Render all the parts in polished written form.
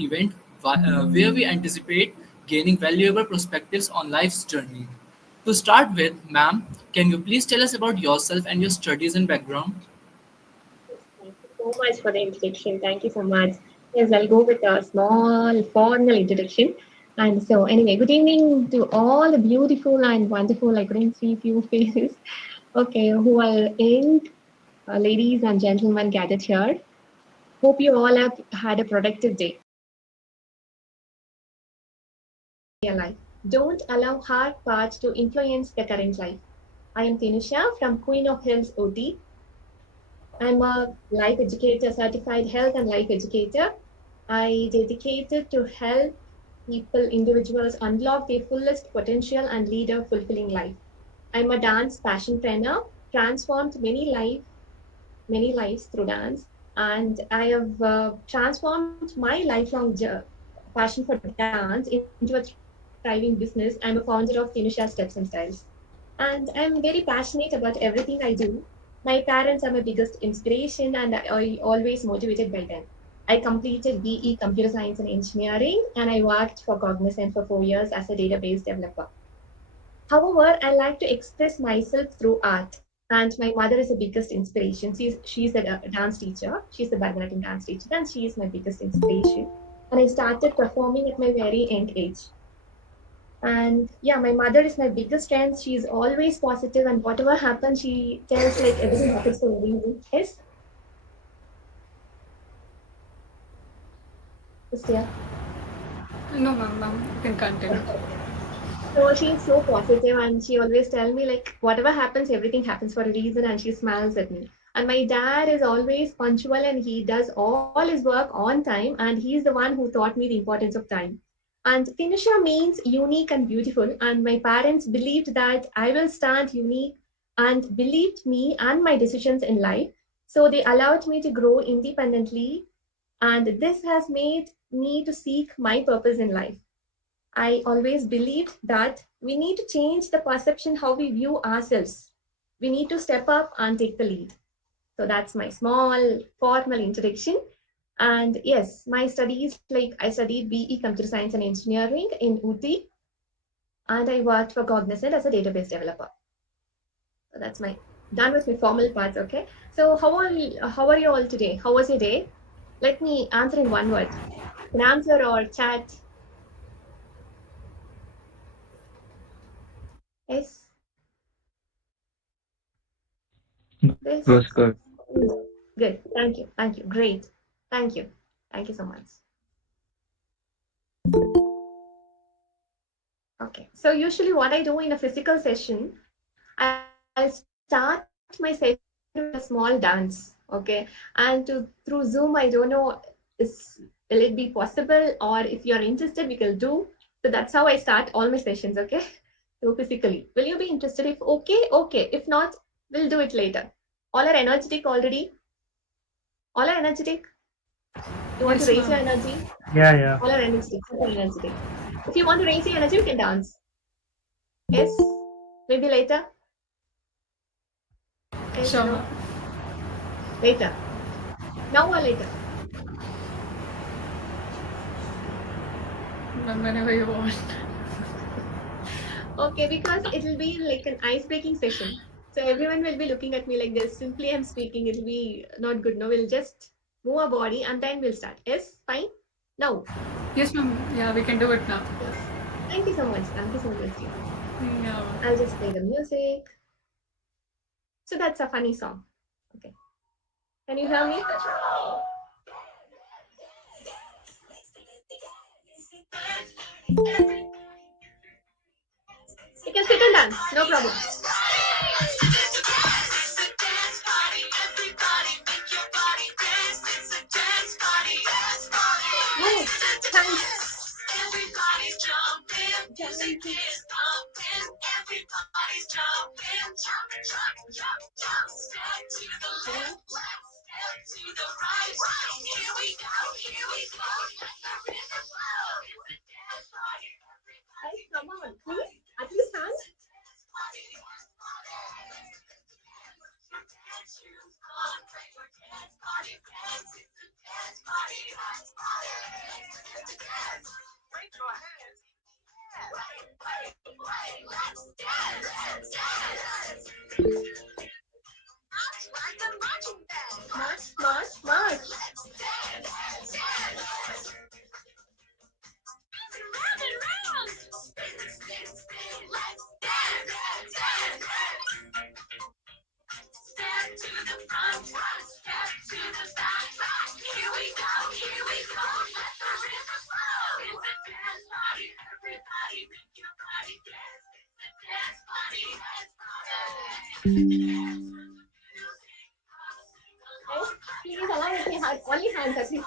event where we anticipate gaining valuable perspectives on life's journey. To start with, ma'am, can you please tell us about yourself and your studies and background? Thank you so much for the introduction. Thank you so much. Yes, I'll go with a small formal introduction. And so, anyway, good evening to all the beautiful and wonderful, I couldn't see few faces, okay, who are in, ladies and gentlemen gathered here. Hope you all have had a productive day. Your life. Don't allow hard paths to influence the current life. I am Tinusha from Queen of Hills OT. I'm a life educator, certified health and life educator. I dedicated to help people, individuals unlock their fullest potential and lead a fulfilling life. I'm a dance passion trainer, transformed many lives through dance, and I have transformed my lifelong passion for dance into a thriving business. I'm a founder of Tinusha Steps and Styles. And I'm very passionate about everything I do. My parents are my biggest inspiration, and I always motivated by them. I completed BE Computer Science and Engineering, and I worked for Cognizant for 4 years as a database developer. However, I like to express myself through art. And my mother is the biggest inspiration. She's a dance teacher. She's a Bharatanatyam dance teacher, and she is my biggest inspiration. And I started performing at my very young age. And yeah, my mother is my biggest strength. She's always positive, and whatever happens, she tells like everything happens for a reason. Yes, Christia. No, ma'am, you can continue. So she's so positive, and she always tell me like whatever happens, everything happens for a reason, and she smiles at me. And my dad is always punctual, and he does all his work on time, and he's the one who taught me the importance of time. And Tinusha means unique and beautiful, and my parents believed that I will stand unique and believed me and my decisions in life. So they allowed me to grow independently, and this has made me to seek my purpose in life. I always believed that we need to change the perception how we view ourselves. We need to step up and take the lead. So that's my small formal introduction. And yes, my studies like I studied BE Computer Science and Engineering in UT, and I worked for Cognizant as a database developer. So that's my done with my formal parts. Okay. So how are you all today? How was your day? Let me answer in one word. You can answer or chat. Yes. It was This. good. Good. Thank you. Thank you. Great. Thank you. Thank you so much. Okay. So usually what I do in a physical session, I'll start my session with a small dance. Okay. And through Zoom, I don't know will it be possible, or if you're interested, we can do. So that's how I start all my sessions. Okay. So physically. Will you be interested? If okay, okay. If not, we'll do it later. All are energetic already. All are energetic. You want to Yes, raise your ma'am. energy? Yeah, yeah. All are energetic, super energetic. If you want to raise your energy, you can dance. Yes, maybe later. Yes, Sure, no, ma'am. later. Now or later. Ma'am, whenever you want. Okay, because it will be like an ice-breaking session. So everyone will be looking at me like this. Simply I'm speaking, it will be not good. No, we'll just move our body and then we'll start. Yes, fine. Now, Yes, ma'am. Yeah, we can do it now. yes. Thank you so much. Thank you so much, dear. Yeah, I'll just play the music. So that's a funny song. Okay. Can you hear me? You can sit and dance. No problem. Oh, thanks. Guys, come on, please. At least hands. Guys, please allow with me only hands at least.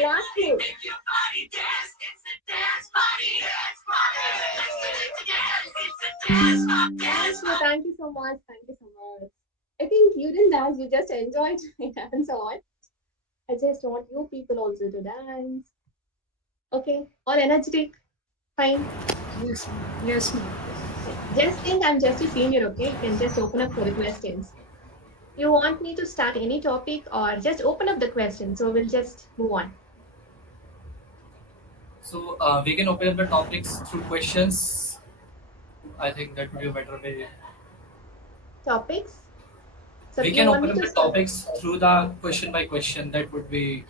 Last move. Thank you so much. Thank you so much. I think you didn't dance, you just enjoyed my dance on. I just want you people also to dance. Okay, all energetic. Fine. Yes, ma'am. Yes, ma'am. Just think I'm just a senior, okay? You can just open up for the questions. You want me to start any topic or just open up the question? So we'll just move on. So we can open up the topics through questions. I think that would be a better way. Topics? So We you can want open me up to the start? topics through the question by question. That would be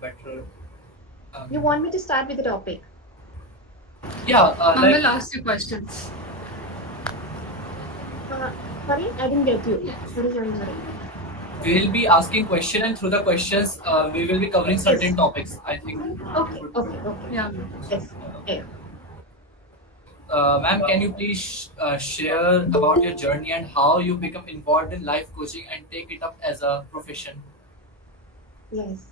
better. You Um, want me to start with the topic? yeah, Ma'am like will ask you questions. Uh, Sorry, I didn't get you. Yeah. Sorry. we'll be asking question, and through the questions, we will be covering certain Yes. topics. I think it Okay. would. Okay. Yeah, ma'am. Yes. Yeah. Ma'am, can you please share about your journey and how you become involved in life coaching and take it up as a profession? Yes.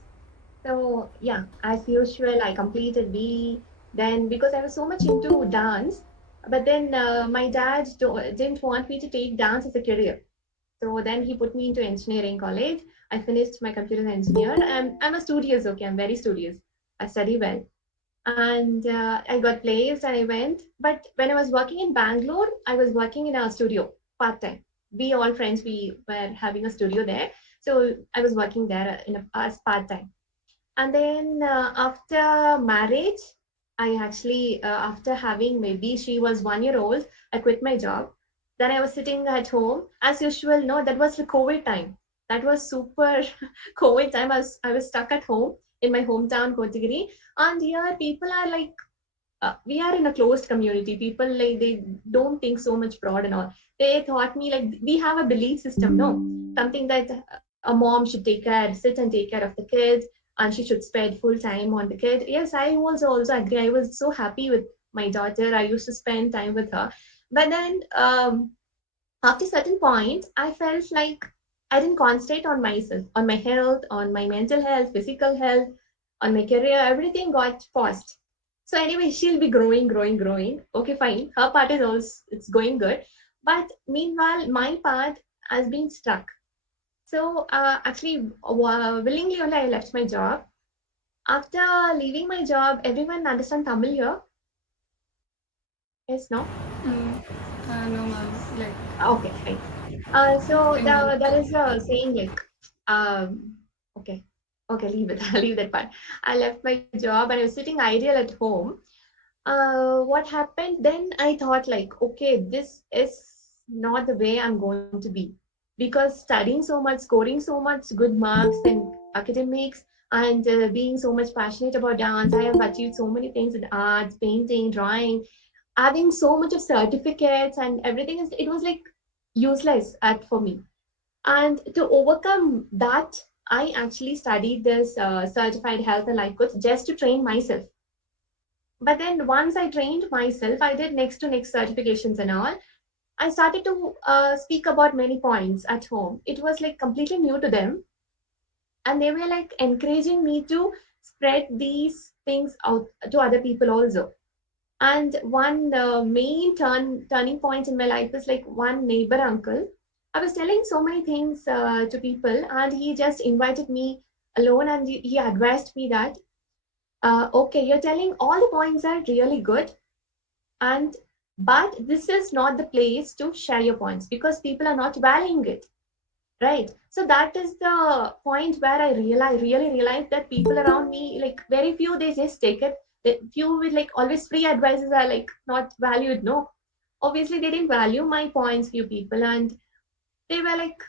So yeah, as usual, I completed B. Then because I was so much into dance, but then my dad didn't want me to take dance as a career. So then he put me into engineering college. I finished my computer engineer. I'm a studious. Okay, I'm very studious. I study well, and I got placed and I went. But when I was working in Bangalore, I was working in a studio part time. We all friends we were having a studio there, so I was working there as part time. And then after marriage, I actually, after having maybe she was 1 year old, I quit my job. Then I was sitting at home as usual. No, that was the COVID time. That was super COVID time. I was stuck at home in my hometown, Kotagiri. And here people are like, we are in a closed community. People like they don't think so much broad and all. They thought me like we have a belief system, no, something that a mom should take care, sit and take care of the kids, and she should spend full time on the kid. Yes, I also agree. I was so happy with my daughter. I used to spend time with her, but then after a certain point, I felt like I didn't concentrate on myself, on my health, on my mental health, physical health, on my career. Everything got paused. So anyway, she'll be growing. Okay, fine. Her part is also it's going good, but meanwhile, my part has been stuck. So actually, willingly only I left my job. After leaving my job, everyone understand Tamil here? Yes, no? Mm, no, ma'am. Like, Okay, fine. So in there is a saying like, um, okay, okay, leave it. Leave that part. I left my job and I was sitting ideal at home. What happened then? I thought like, okay, this is not the way I'm going to be, because studying so much, scoring so much good marks and academics, and being so much passionate about dance, I have achieved so many things in arts, painting, drawing, having so much of certificates and everything is it was like useless at for me. And to overcome that, I actually studied this certified health and life coach just to train myself. But then once I trained myself, I did next to next certifications and all. I started to speak about many points at home. It was like completely new to them, and they were like encouraging me to spread these things out to other people also. And one main turning point in my life is like one neighbor uncle. I was telling so many things to people, and he just invited me alone, and he advised me that, okay, you're telling all the points are really good, and but this is not the place to share your points because people are not valuing it, right? So that is the point where I really realized that people around me, like very few, they just take it Few with like always free advices are like not valued. No, obviously they didn't value my points. Few people, and they were like,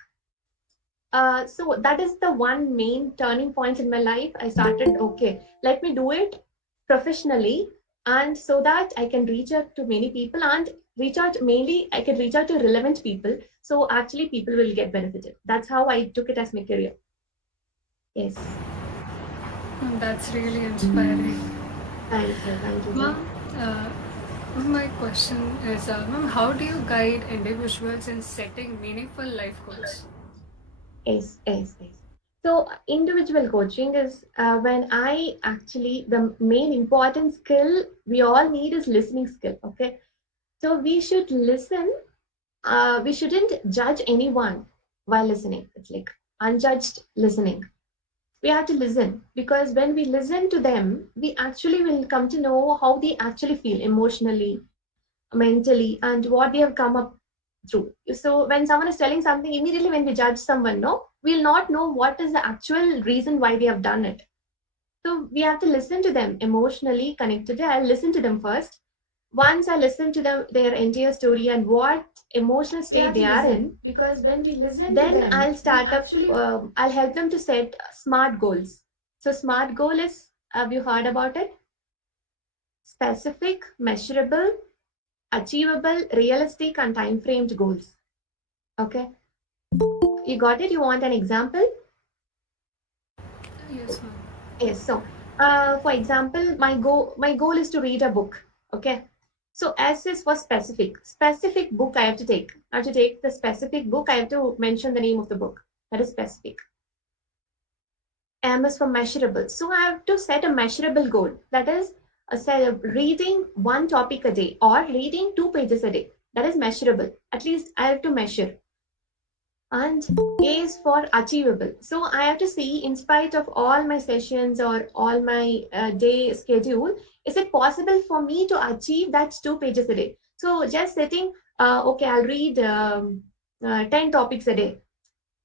so that is the one main turning point in my life. I started, okay, let me do it professionally, and so that I can reach out to many people and reach out mainly, I can reach out to relevant people. So actually, people will get benefited. That's how I took it as my career. Yes. That's really inspiring. Thank you, Ma'am, dear. uh, my question is, ma'am, how do you guide individuals in setting meaningful life goals? Yes. So individual coaching is when I actually the main important skill we all need is listening skill. Okay, so we should listen. We shouldn't judge anyone while listening. It's like unjudged listening. We have to listen because when we listen to them, we actually will come to know how they actually feel emotionally, mentally, and what they have come up through. So when someone is telling something, immediately when we judge someone, no, we'll not know what is the actual reason why they have done it. So we have to listen to them emotionally connected. I'll listen to them first. Once I listen to them, their entire story and what emotional state they are in, because when we listen to then them, I'll we start up. actually I'll help them to set smart goals. So smart goal is, have you heard about it? Specific, measurable, achievable, realistic, and time framed goals. Okay, you got it. You want an example? Yes, ma'am. Yes. So, for example, my goal is to read a book. Okay. So S is for specific. Specific book I have to take. I have to take the specific book. I have to mention the name of the book. That is specific. M is for measurable. So I have to set a measurable goal. That is, say, reading one topic a day or reading 2 pages a day. That is measurable. At least I have to measure. And A is for achievable. So I have to see, in spite of all my sessions or all my day schedule, is it possible for me to achieve that 2 pages a day? So just setting, okay, I'll read 10 topics a day.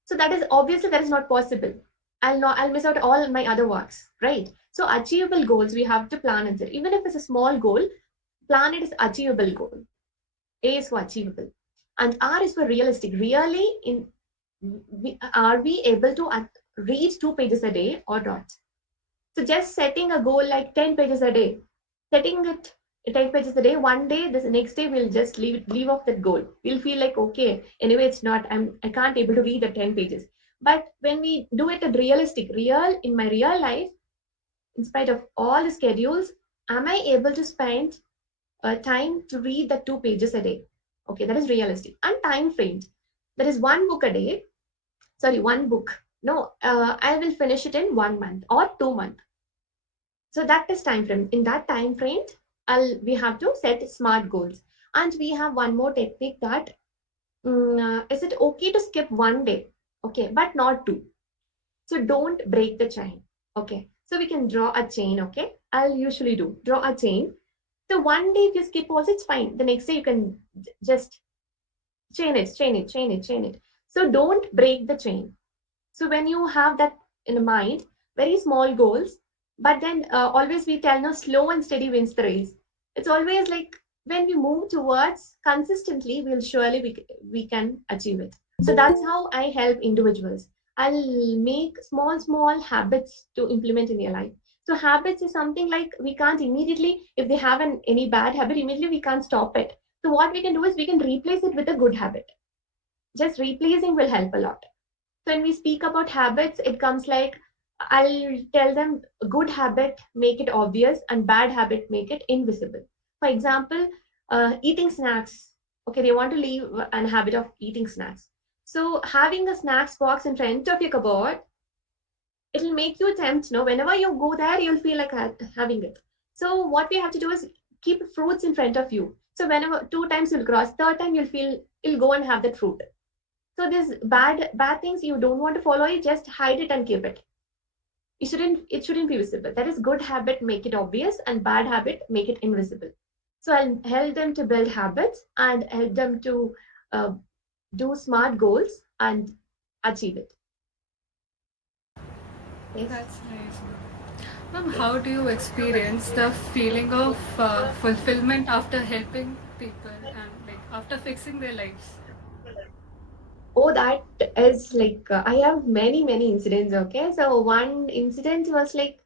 So that is obviously that is not possible. I'll miss out all my other works, right? So achievable goals we have to plan it. Even if it's a small goal, plan it as achievable goal. A is for achievable, and R is for realistic. Really, are we able to read 2 pages a day or not? So just setting a goal like 10 pages a day, setting it 10 pages a day, one day, this next day we'll just leave off that goal. We'll feel like, okay, anyway, it's not, I can't able to read the 10 pages. But when we do it at realistic, real, in my real life, in spite of all the schedules, am I able to spend time to read the 2 pages a day? Okay, that is realistic. And time framed. That is one book a day. Sorry, one book. No, I will finish it in 1 month or 2 months. So that is time frame. In that time frame, we have to set smart goals. And we have one more technique that is it okay to skip one day? Okay, but not two. So don't break the chain. Okay, so we can draw a chain. Okay, I'll usually do draw a chain. So one day if you skip also it's fine. The next day you can just chain it. So don't break the chain. So when you have that in mind, very small goals, but then always we tell no, slow and steady wins the race. It's always like when we move towards consistently, we'll surely we can achieve it. So that's how I help individuals. I'll make small habits to implement in their life. So habits is something like we can't immediately, if they have any bad habit, immediately we can't stop it. So what we can do is we can replace it with a good habit. Just replacing will help a lot. So when we speak about habits, it comes like I'll tell them good habit, make it obvious, and bad habit, make it invisible. For example, eating snacks. Okay, they want to leave an habit of eating snacks. So having a snacks box in front of your cupboard, it'll make you tempt. No, whenever you go there, you'll feel like having it. So what we have to do is keep fruits in front of you. So whenever 2 times you'll cross, third time you'll go and have that fruit. So this bad things you don't want to follow it, just hide it and keep it. It shouldn't be visible. That is good habit, make it obvious, and bad habit, make it invisible. So I'll help them to build habits and help them to uh, do smart goals and achieve it. Yes. That's nice. Ma'am, how do you experience the feeling of fulfillment after helping people and like after fixing their lives? Oh, that is like I have many incidents. Okay, so one incident was like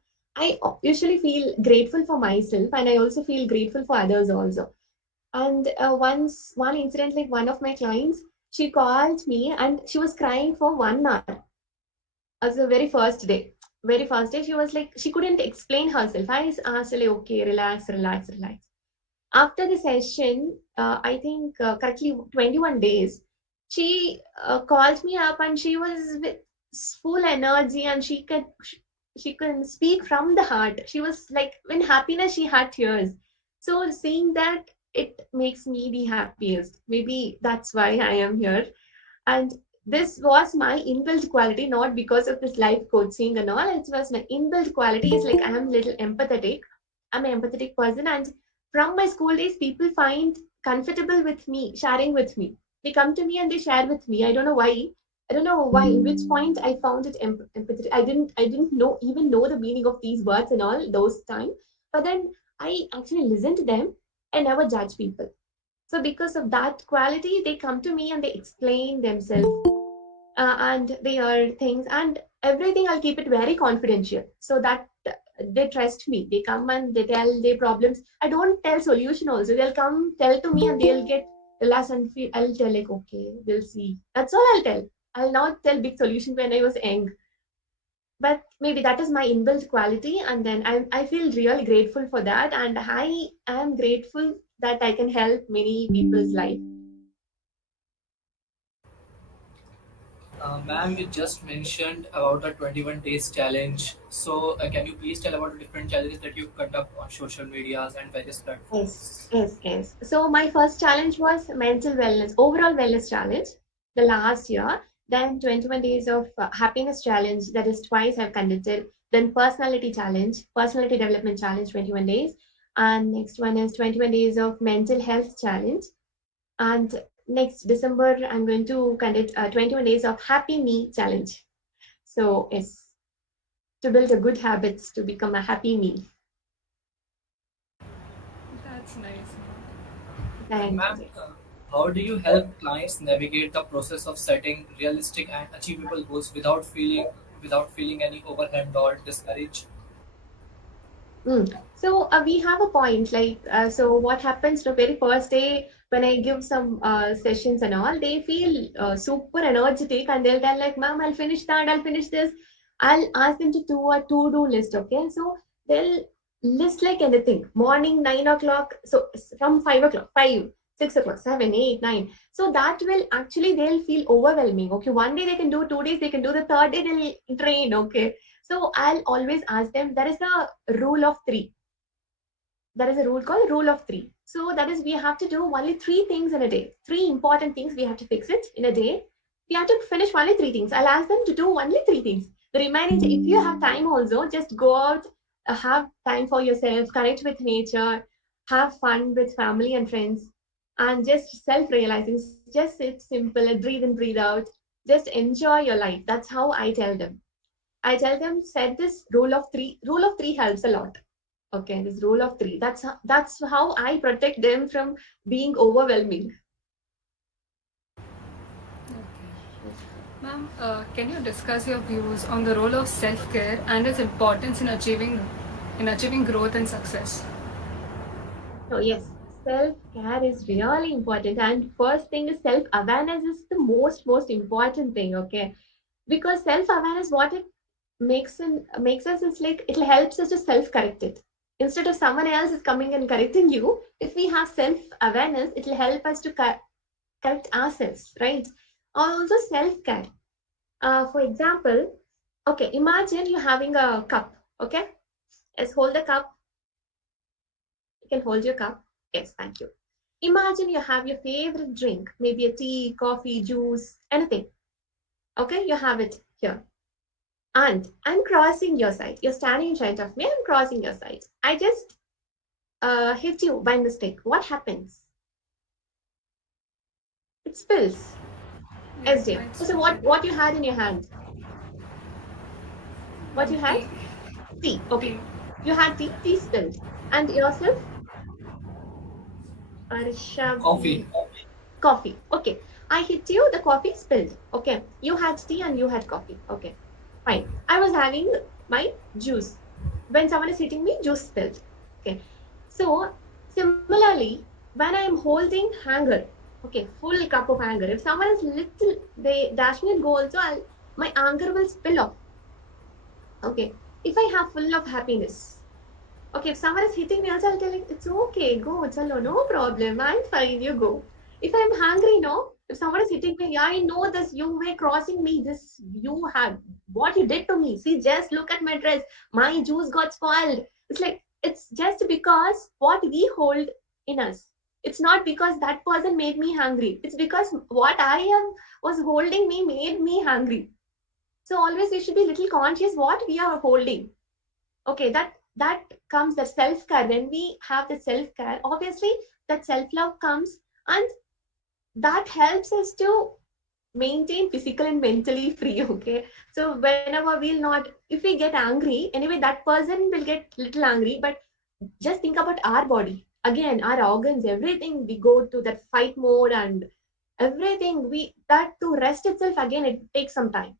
usually feel grateful for myself, and I also feel grateful for others also. And once one incident, like one of my clients, she called me and she was crying for 1 hour as the very first day. Very first day, she was like she couldn't explain herself. I asked her like, okay, relax. After the session, I think correctly 21 days, she called me up and she was with full energy and she can speak from the heart. She was like in happiness she had tears. So seeing that it makes me the happiest. Maybe that's why I am here. And this was my inbuilt quality, not because of this life coaching and all. It was my inbuilt quality. Is like I am little empathetic. I'm an empathetic person, and from my school days, people find comfortable with me, sharing with me. They come to me and they share with me. I don't know why. I don't know why. In which point I found it empathetic. I didn't know even know the meaning of these words and all those time. But then I actually listen to them and never judge people. So because of that quality, they come to me and they explain themselves and their things and everything. I'll keep it very confidential so that they trust me. They come and they tell their problems. I don't tell solution also. They'll come tell to me and they'll get relaxed and feel. I'll tell like okay, we'll see. That's all I'll tell. I'll not tell big solution when I was young. But maybe that is my inbuilt quality, and then I feel really grateful for that, and I am grateful that I can help many people's life. Ma'am, you just mentioned about a 21 days challenge. So, can you please tell about the different challenges that you conduct on social medias and various Yes, platforms? yes. So my first challenge was mental wellness, overall wellness challenge, the last year. Then 21 days of happiness challenge, that is twice I've conducted. Then personality challenge, personality development challenge, 21 days. And next one is 21 days of mental health challenge. And next December, I'm going to conduct 21 days of happy me challenge. So it's to build a good habits to become a happy me. That's nice, ma'am. And Thank ma'am, you. how do you help clients navigate the process of setting realistic and achievable goals without feeling any overwhelmed or discouraged? So we have a point like so what happens the very first day when I give some sessions and all, they feel super energetic and they'll tell like, "Ma'am, I'll finish that. I'll finish this." I'll ask them to do a to-do list. Okay, so they'll list like anything. Morning 9 o'clock. So from 5 o'clock, 5, 6 o'clock, 7, 8, 9. So that will actually they'll feel overwhelming. Okay, one day they can do, 2 days they can do, the third day they'll drain. Okay, so I'll always ask them. There is a rule of three. There is a rule called rule of three. So that is we have to do only three things in a day. Three important things we have to fix it in a day. We have to finish only three things. I'll ask them to do only three things. The remaining, if you have time also, just go out, have time for yourself, connect with nature, have fun with family and friends, and just self-realizing. Just sit simple, breathe in, breathe out. Just enjoy your life. That's how I tell them. I tell them set this rule of three. Rule of three helps a lot. Okay, this rule of three. That's how I protect them from being overwhelming. Okay. Ma'am, can you discuss your views on the role of self-care and its importance in achieving growth and success? So yes, self care is really important, and first thing is self awareness is the most important thing. Okay, because self awareness, what it makes us is like it helps us to self correct it instead of someone else is coming and correcting you. If we have self awareness, it will help us to correct ourselves, right? Also self care. For example, okay, imagine you having a cup. Okay, let's hold the cup. You can hold your cup. Yes, thank you. Imagine you have your favorite drink, maybe a tea, coffee, juice, anything. Okay, you have it here. And I'm crossing your side. You're standing in front of me. I'm crossing your side. I just hit you by mistake. What happens? It spills. Yes, SJ. it's So what you had in your hand? What ma'am, you had? tea. Tea. Okay. Tea. You had tea spilled. And yourself, Coffee. Arshavi? Coffee. Okay. I hit you, the coffee spilled. Okay. You had tea and you had coffee. Okay. Fine. I was having my juice. When someone is hitting me, juice spilled. Okay. So, similarly, when I am holding hanger, okay, full cup of anger, if someone is little, they dash me and go also, my anger will spill off. Okay. If I have full of happiness, okay, if someone is hitting me also, I'll tell it, it's okay, go, chalo, no problem, I'm fine, you go. If I'm hungry, no, if someone is hitting me, I know this, you were crossing me, this, you have, what you did to me. See, just look at my dress, my juice got spoiled. It's like, it's just because what we hold in us. It's not because that person made me hungry. It's because what I am was holding me made me hungry. So always we should be little conscious what we are holding. Okay, that comes the self-care. When we have the self-care, obviously that self-love comes, and that helps us to maintain physical and mentally free. Okay, so whenever we'll not, if we get angry anyway, that person will get little angry, but just think about our body again, our organs, everything, we go to that fight mode, and everything, we that to rest itself again, it takes some time.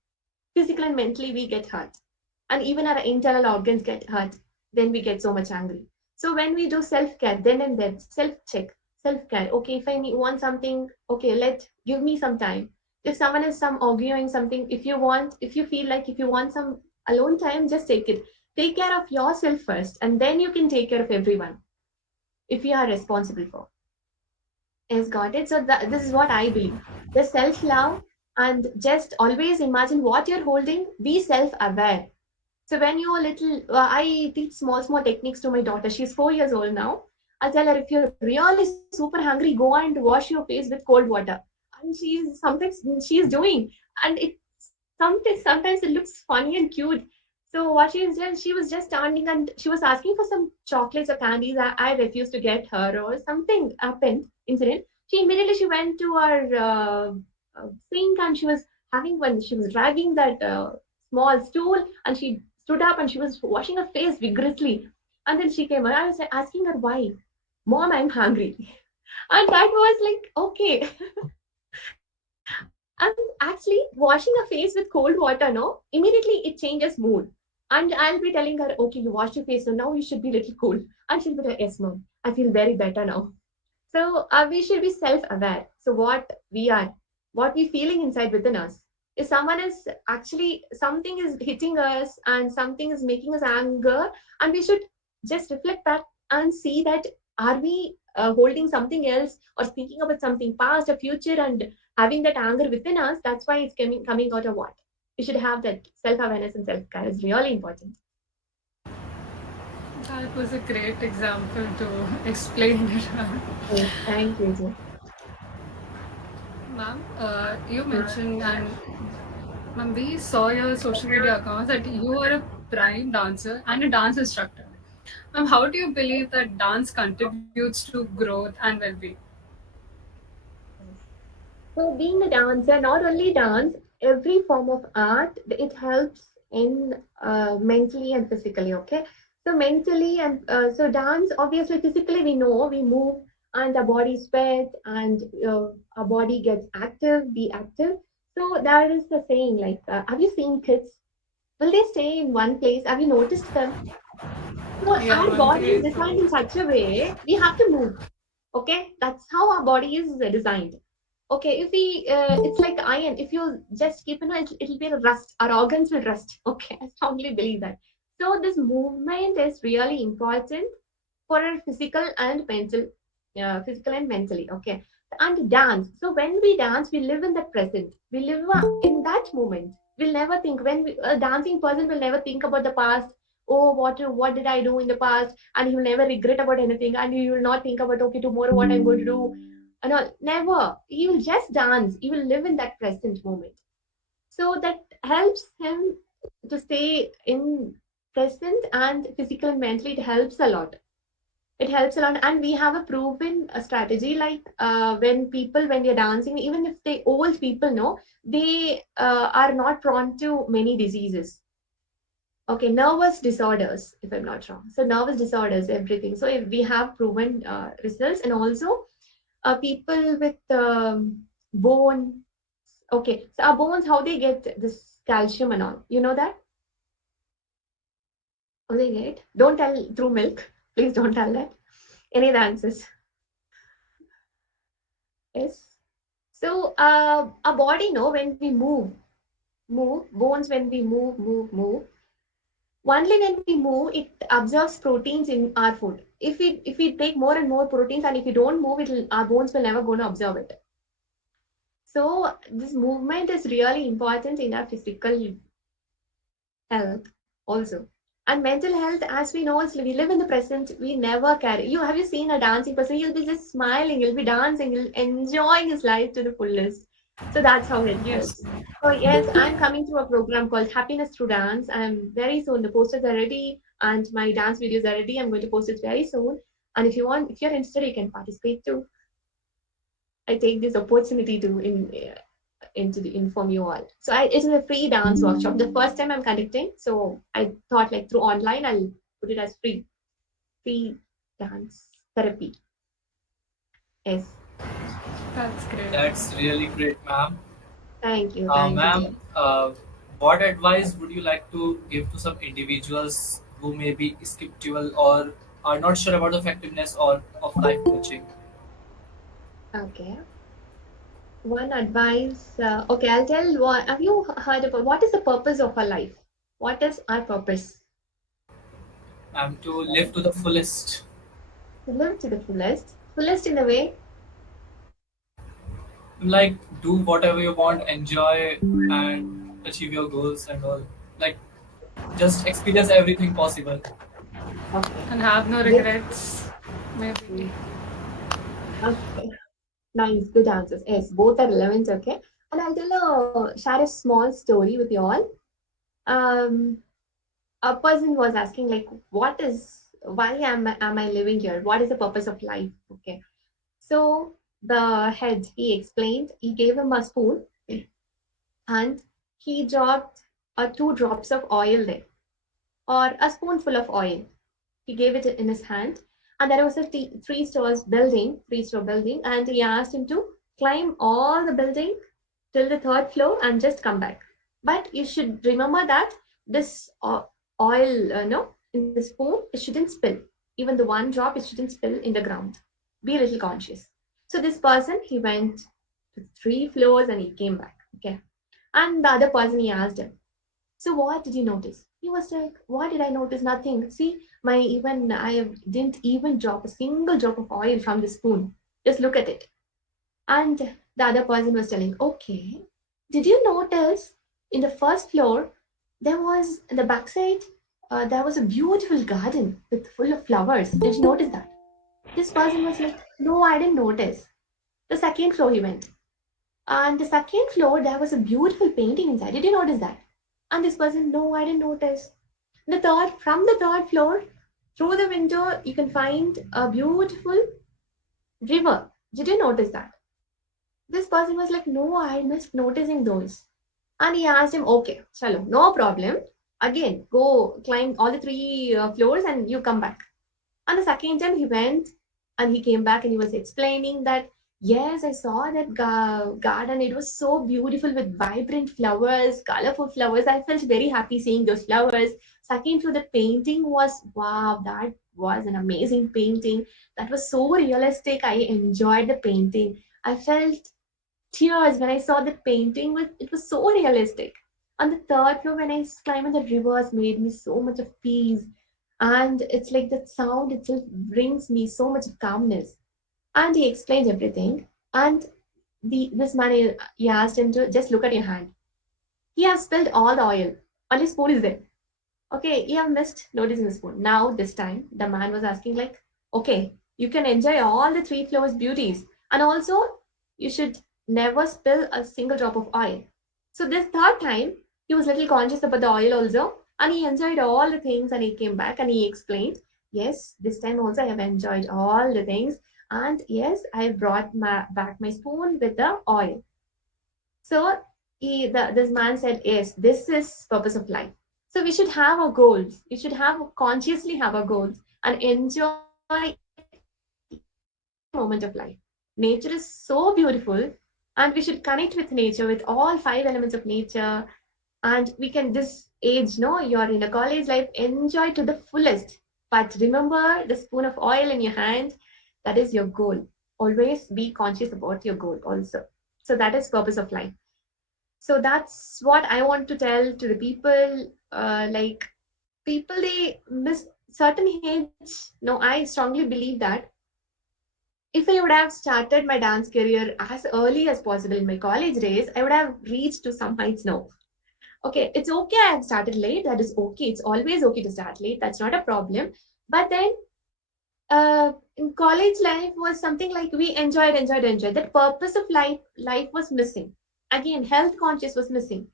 Physically and mentally we get hurt, and even our internal organs get hurt, then we get so much angry. So when we do self-care, then and then, self-check, self-care, okay, if I want something, okay, let give me some time. If someone is some arguing something, if you want, if you feel like if you want some alone time, just take it. Take care of yourself first, and then you can take care of everyone if you are responsible for. Yes, got it. So this is what I believe. The self-love, and just always imagine what you're holding. Be self-aware. So when you're little, I teach small techniques to my daughter. She's 4 years old now. I'll tell her, if you're really super hungry, go and wash your face with cold water. And she's doing, and sometimes it looks funny and cute. So what she was just standing and she was asking for some chocolates or candies. I refused to get her, or something happened incident. She went to her sink, and she was having one. She was dragging that small stool, and she stood up and she was washing her face vigorously. And then she came. I was asking her why. Mom, I'm hungry. And that was like, okay. And actually, washing her face with cold water, no, immediately it changes mood. And I'll be telling her, okay, you washed your face, so now you should be a little cool. And she'll be like, yes, mom, I feel very better now. So we should be self-aware. So what we are, what we feeling inside within us. If someone is actually something is hitting us and something is making us anger, and we should just reflect back and see that, are we holding something else or thinking about something past or future and having that anger within us? That's why it's coming out of what. We should have that self-awareness and self-care is really important. That was a great example to explain it. Yes, thank you, Jay. Ma'am, you mentioned, and ma'am, we saw your social media accounts that you are a prime dancer and a dance instructor. Ma'am, how do you believe that dance contributes to growth and well-being? Yes. So being a dancer, not only dance, every form of art, it helps in mentally and physically. Okay, so mentally and so dance, obviously physically we know we move and our body sweat and our body gets active, be active. So that is the saying. Like, have you seen kids? Will they stay in one place? Have you noticed them? So Yeah, our ma'am, body is they designed in such a way we have to move. Okay, that's how our body is designed. Okay, if we it's like iron, if you just keep it'll be a rust, our organs will rust. Okay, I strongly believe that. So this movement is really important for our physical and mental, physical and mentally. Okay, and dance, so when we dance we live in the present, we live in that moment. We'll never think, when a dancing person will never think about the past. Oh, what did I do in the past, and he will never regret about anything, and he will not think about, okay, tomorrow what I'm going to do. No, never. He will just dance, he will live in that present moment. So that helps him to stay in present, and physical and mentally it helps a lot. It helps a lot, and we have a proven strategy. Like when people, when they're dancing, even if they old people know, they are not prone to many diseases. Okay, nervous disorders, if I'm not wrong. So nervous disorders, everything. So if we have proven results, and also people with bone. Okay, so our bones, how they get this calcium and all. You know that? How they get? Don't tell through milk. Please don't tell that. Any of the answers? Yes. So our body, no, when we move bones when we move. Only when we move, it absorbs proteins in our food. If we take more and more proteins, and if we don't move, our bones will never going to absorb it. So this movement is really important in our physical health also. And mental health, as we know, is we live in the present. We never carry. You have you seen a dancing person? He'll be just smiling. He'll be dancing. He'll enjoying his life to the fullest. So that's how it Yes. helps. So yes, I'm coming to a program called Happiness Through Dance. I'm very soon. The posters are ready and my dance videos are ready. I'm going to post it very soon. And if you want, if you're interested, you can participate too. I take this opportunity to inform you all. So it is a free dance workshop. The first time I'm conducting, so I thought like through online I'll put it as free dance therapy. Yes. That's great. That's really great, ma'am. Thank you, dear. Ma'am, what advice would you like to give to some individuals who may be skeptical or are not sure about the effectiveness or of life coaching? Okay. One advice. Okay, I'll tell. What have you heard about? What is the purpose of our life? What is our purpose? Ma'am, to live to the fullest. To live to the fullest. Fullest in a way. Like, do whatever you want, enjoy and achieve your goals and all. Like, just experience everything possible. Okay. And have no This. regrets, maybe. Okay. Nice. Good answers. Yes, both are relevant. Okay. And share a small story with you all. Um, a person was asking like, why am I living here? What is the purpose of life? Okay. So the head, he explained, he gave him a spoon and he dropped 2 drops of oil there, or a spoonful of oil. He gave it in his hand, and there was a three-story building, and he asked him to climb all the building till the third floor and just come back. But you should remember that this oil, no, in the spoon, it shouldn't spill. Even the one drop, it shouldn't spill in the ground. Be a little conscious. So this person, he went to 3 floors and he came back. Okay. And the other person, he asked him, so what did you notice? He was like, what did I notice? Nothing. See, I didn't even drop a single drop of oil from the spoon. Just look at it. And the other person was telling, okay, did you notice in the first floor there was in the backside there was a beautiful garden with full of flowers. Did you notice that? This person was like, no, I didn't notice. The second floor he went. And the second floor there was a beautiful painting inside. Did you notice that? And this person, no, I didn't notice. From the third floor, through the window, you can find a beautiful river. Did you notice that? This person was like, no, I missed noticing those. And he asked him, okay, chalo, no problem. Again, go climb all the 3 floors and you come back. And the second time he went and he came back and he was explaining that, yes, I saw that garden. It was so beautiful with vibrant flowers, colorful flowers. I felt very happy seeing those flowers. Second to the painting was, wow, that was an amazing painting. That was so realistic. I enjoyed the painting. I felt tears when I saw the painting. It was so realistic. On the third floor, when I climbed the rivers, made me so much of peace, and it's like the sound itself brings me so much of calmness. And he explained everything. And this man, he asked him to just look at your hand. He has spilled all the oil. Only spoon is there. Okay, you have missed noticing the spoon. Now this time, the man was asking like, okay, you can enjoy all the 3 floors beauties, and also you should never spill a single drop of oil. So this third time, he was little conscious about the oil also, and he enjoyed all the things, and he came back and he explained, yes, this time also I have enjoyed all the things, and yes, I brought back my spoon with the oil. So this man said, yes, this is purpose of life. So we should have our goals. We should have consciously have our goals and enjoy every moment of life. Nature is so beautiful, and we should connect with nature, with all five elements of nature. And we can this age, no, you're in a college life, enjoy to the fullest. But remember the spoon of oil in your hand, that is your goal. Always be conscious about your goal also. So that is purpose of life. So that's what I want to tell to the people. Like people, they miss certain age. No, I strongly believe that if I would have started my dance career as early as possible in my college days, I would have reached to some heights now. Okay, it's okay, I have started late. That is okay. It's always okay to start late. That's not a problem. But then in college life was something like we enjoyed. That purpose of life was missing. Again, health conscious was missing.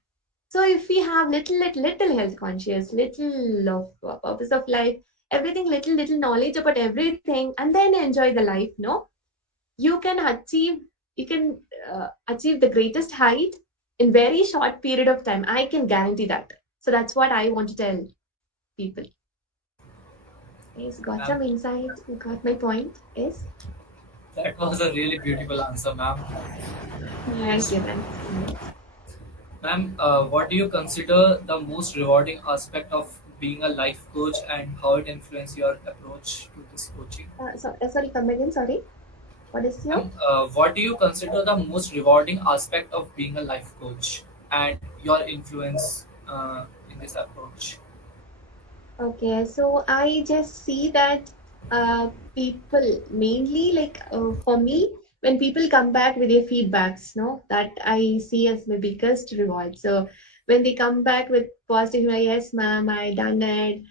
So if we have little health conscious, little of purpose of life, everything, little knowledge about everything, and then enjoy the life, no, you can achieve, you can achieve the greatest height in very short period of time. I can guarantee that. So that's what I want to tell people. Yes, got Ma'am, some insight. You got my point. Yes. that was a really beautiful answer, ma'am. Thank Yes. you. Thank you so much. Ma'am, what do you consider the most rewarding aspect of being a life coach and how it influences your approach to this coaching? Sorry, come again. Sorry. What is your? Ma'am, what do you consider the most rewarding aspect of being a life coach and your influence in this approach? Okay, so I just see that people mainly like for me, when people come back with their feedbacks, no, that I see as my biggest reward. So when they come back with positive, like, yes, ma'am, I done it.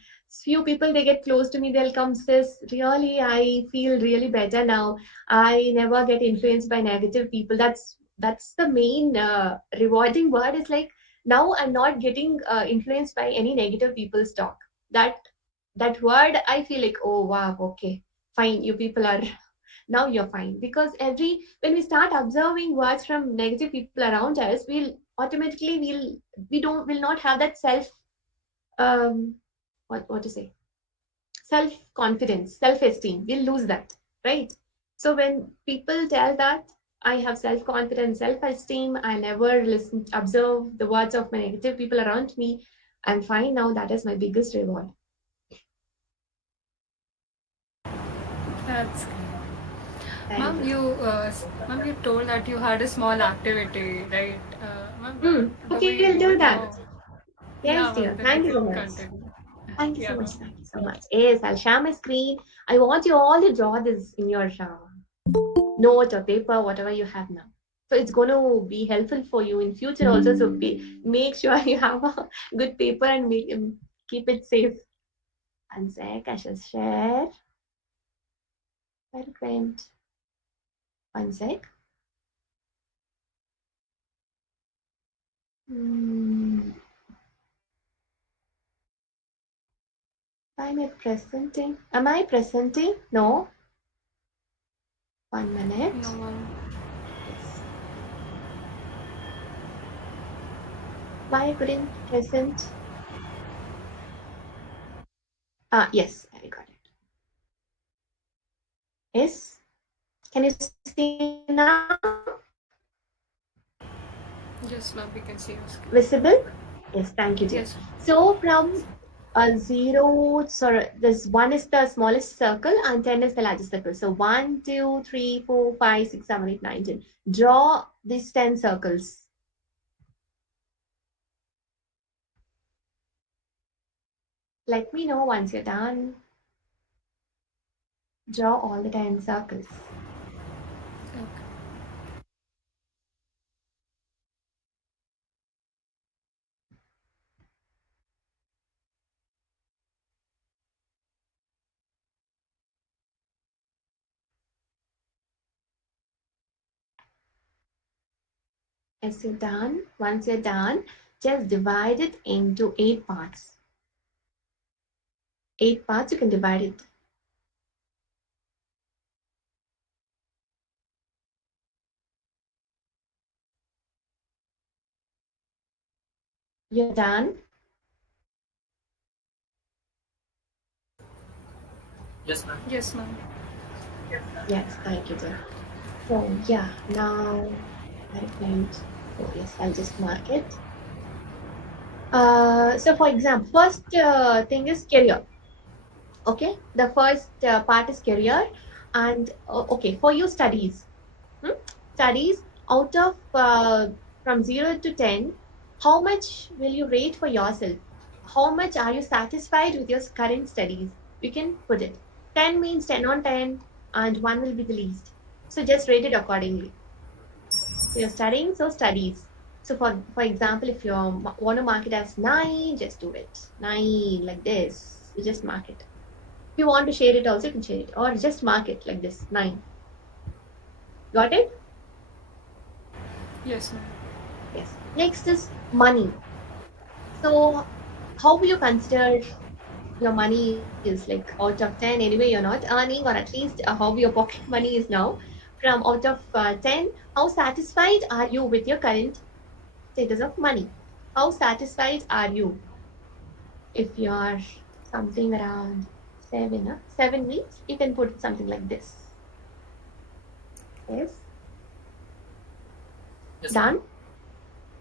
Few people they get close to me, they'll come says, really, I feel really better now. I never get influenced by negative people. That's the main rewarding word. Is like now I'm not getting influenced by any negative people's talk. That that word I feel like, oh wow, okay, fine, you people are now you're fine. Because every when we start observing words from negative people around us, we'll automatically will not have that self, um what to say, self confidence, self esteem. We'll lose that, right? So when people tell that I have self confidence, self esteem, I never listen observe the words of my negative people around me, I'm fine now. That is my biggest reward. That's great. Thank you. Ma'am, you told that you had a small activity, right? Ma'am, do Okay, we we'll do would that. know? Yes, Yeah, ma'am, dear. then we Thank you so can much. continue. Thank you so Yeah, much. ma'am. Thank you so much. Yes, I'll share my screen. I want you all to draw this in your note or paper, whatever you have now. So it's going to be helpful for you in future also. So make sure you have a good paper and keep it safe. One sec, I shall share. Where it went? One sec. Hmm. Am I presenting? Am I presenting? No. 1 minute. No, ma'am. Yes. Why I couldn't present? Yes, I got it. Yes. Can you see now? Yes, ma'am, we can see your screen. Visible? Yes, thank you, dear. Yes, ma'am. So from zero, sorry, this one is the smallest circle and 10 is the largest circle. So 1, 2, 3, 4, 5, 6, 7, 8, 9, 10. Draw these 10 circles. Let me know once you're done. Draw all the 10 circles. Okay. As you're done, once you're done, just divide it into 8 parts. 8 parts, you can divide it. You're done. Yes, ma'am. Yes, ma'am. Yes, thank you, dear. So yeah, now management. So yes, I'll just mark it. So for example, first thing is career. Okay, the first part is career, and okay, for you studies. Hmm? Studies out of from 0 to 10, how much will you rate for yourself? How much are you satisfied with your current studies? You can put it. 10 means 10 on 10, and 1 will be the least. So just rate it accordingly. So you're studying, so studies. So for example, if you want to mark it as 9, just do it. 9 like this. You just mark it. If you want to share it also, you can share it. Or just mark it like this. 9. Got it? Yes, ma'am. Yes. Next is money. So how will you consider your money is like out of 10? Anyway, you're not earning, or at least how your pocket money is now. From out of 10, how satisfied are you with your current status of money? How satisfied are you? If you are something around 7, 7 means you can put something like this. Yes, Yes, ma'am. done.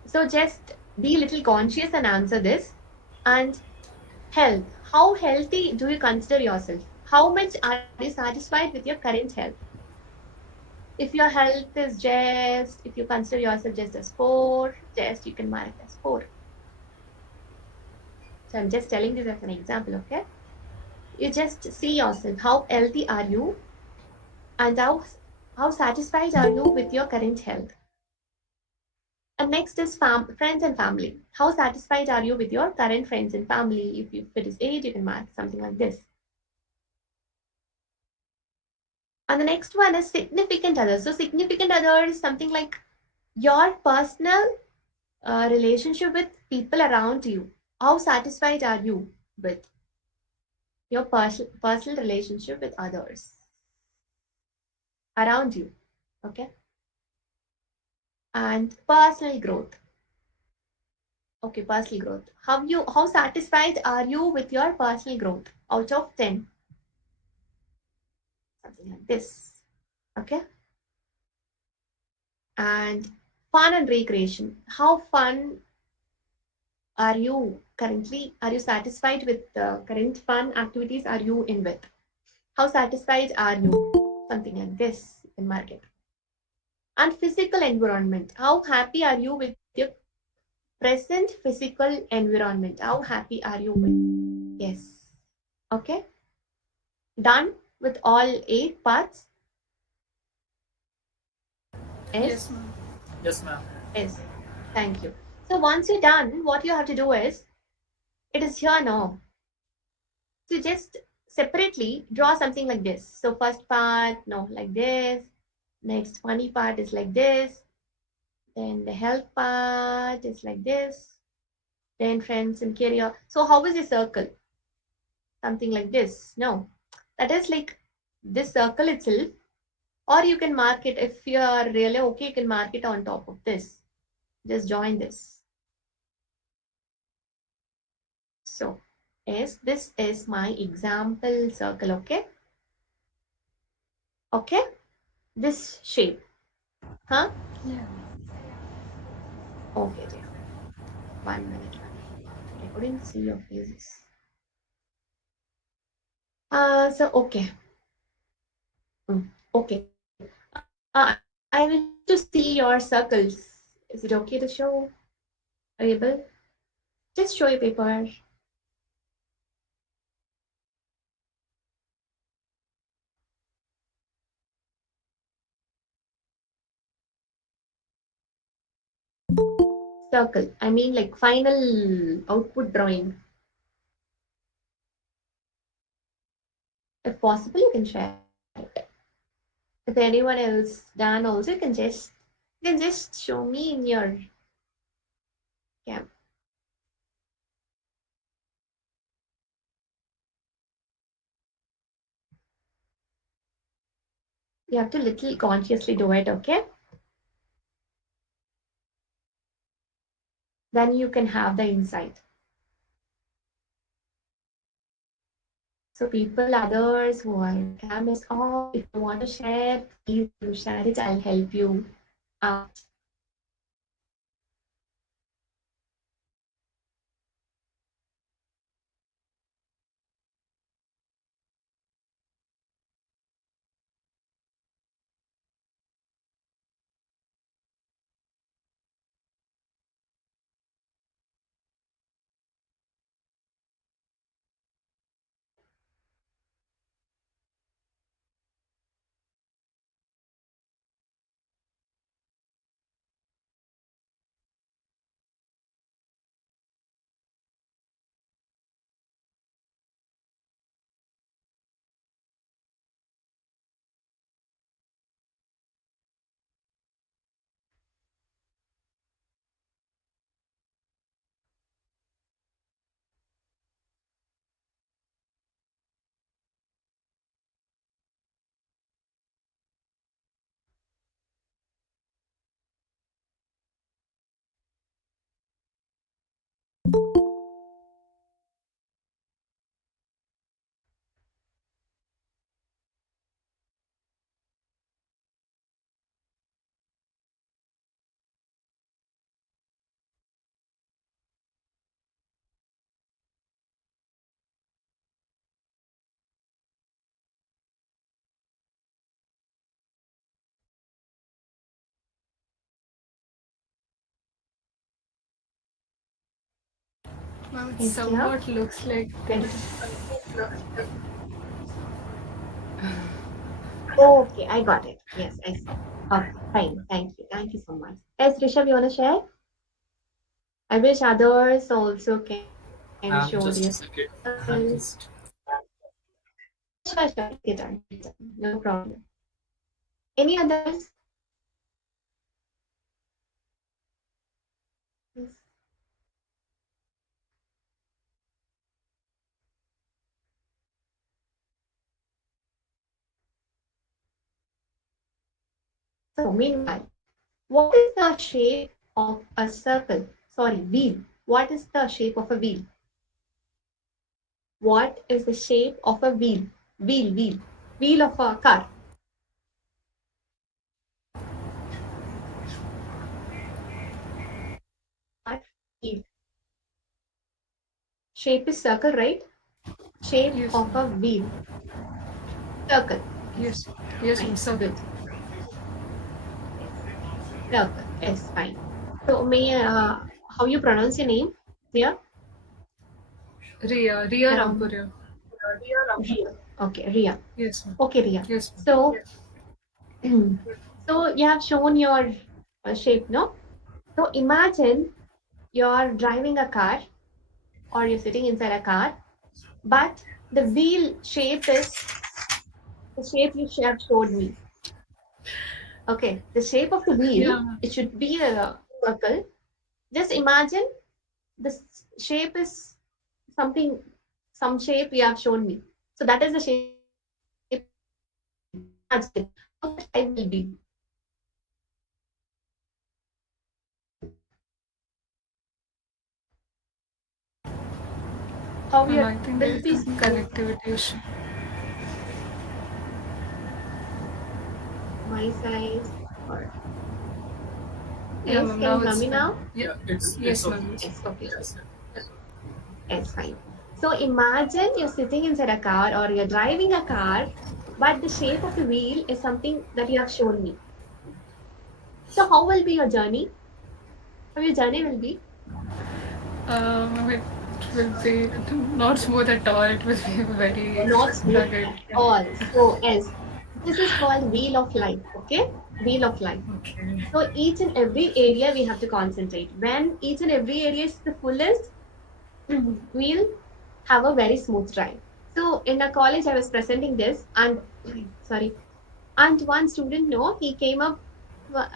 So just be a little conscious and answer this. And health. How healthy do you consider yourself? How much are you satisfied with your current health? If your health is just, if you consider yourself just as 4, just you can mark it as 4. So I'm just telling this as an example, okay? You just see yourself. How healthy are you, and how satisfied are you with your current health? And next is friends and family. How satisfied are you with your current friends and family? If it is 8, you can mark something like this. And the next one is significant other. So significant other is something like your personal relationship with people around you. How satisfied are you with your personal relationship with others around you? Okay. And personal growth. Okay, personal growth. How satisfied are you with your personal growth out of 10? Something like this. Okay. And fun and recreation. How fun are you currently? Are you satisfied with the current fun activities are you in with? How satisfied are you? Something like this in market. And physical environment. How happy are you with your present physical environment? How happy are you with? Yes. Okay. Done with all 8 parts. Yes, Yes. ma'am. Yes, ma'am. Yes. Thank you. So once you're done, what you have to do is, it is here now. So just separately draw something like this. So first part, no, like this. Next funny part is like this. Then the health part is like this. Then friends and career. So how is the circle? Something like this. No, that is like this circle itself. Or you can mark it if you are really okay. You can mark it on top of this. Just join this. So, yes, this is my example circle. Okay, okay. This shape, huh? Yeah. Okay, dear. 1 minute. I couldn't see your faces. So okay. Okay. I will to see your circles. Is it okay to show? Are you able? Just show your paper. Circle. I mean, like final output drawing. If possible, you can share it. If anyone else done, also you can just show me in your cam. You have to little consciously do it, okay? Then you can have the insight. So people, others who are cam is off, if you want to share, please do share it. I'll help you out. Well, it Yes, dear. somewhat looks like Ready to Okay, I got it. Yes, I see. Okay, fine. Thank you. Thank you so much. Yes, Rishabh, you want to share? I wish others also can show their Just a skills. second. Just Sure, sure. Take your time. No problem. Any others? Yes. So, meanwhile, what is the shape of a circle? Sorry, wheel. What is the shape of a wheel? What is the shape of a wheel? Wheel. Wheel of a car. Car. Wheel. Shape is circle, right? Shape yes, of a ma'am. wheel. Circle. Yes, yes, ma'am. Fine. Circle. Good. Yes. Circle. Yes, fine. So, how you pronounce your name? Here? Ria Um, Rampuria. Ria. Okay, Ria. Yes, ma'am. Okay, Ria. Yes, ma'am. So, so you have shown your shape, no? So imagine you're driving a car or you're sitting inside a car, but the wheel shape is the shape you have showed me. Okay, the shape of the wheel, Yeah, ma'am. it should be a circle. Just imagine the shape is something, some shape you have shown me. So that is the shape of the wheel. Imagine how the drive will be. How Ma'am, your I think will there it is be some smooth? connectivity issue. My size or Yeah, yes, ma'am. can Now you hear it's me fine. now? Yeah. it's Yes, okay. ma'am. Yes, okay. Yes. Yes, fine. So imagine you're sitting inside a car or you're driving a car, but the shape of the wheel is something that you have shown me. So how will be your journey? How your journey will be? It will be not smooth at all. It will be very Not smooth rugged. at all. So yes, this is called wheel of life. Okay, wheel of life. Okay. So each and every area we have to concentrate. When each and every area is the fullest, we'll have a very smooth drive. So in a college, I was presenting this, and sorry, and one student, no, he came up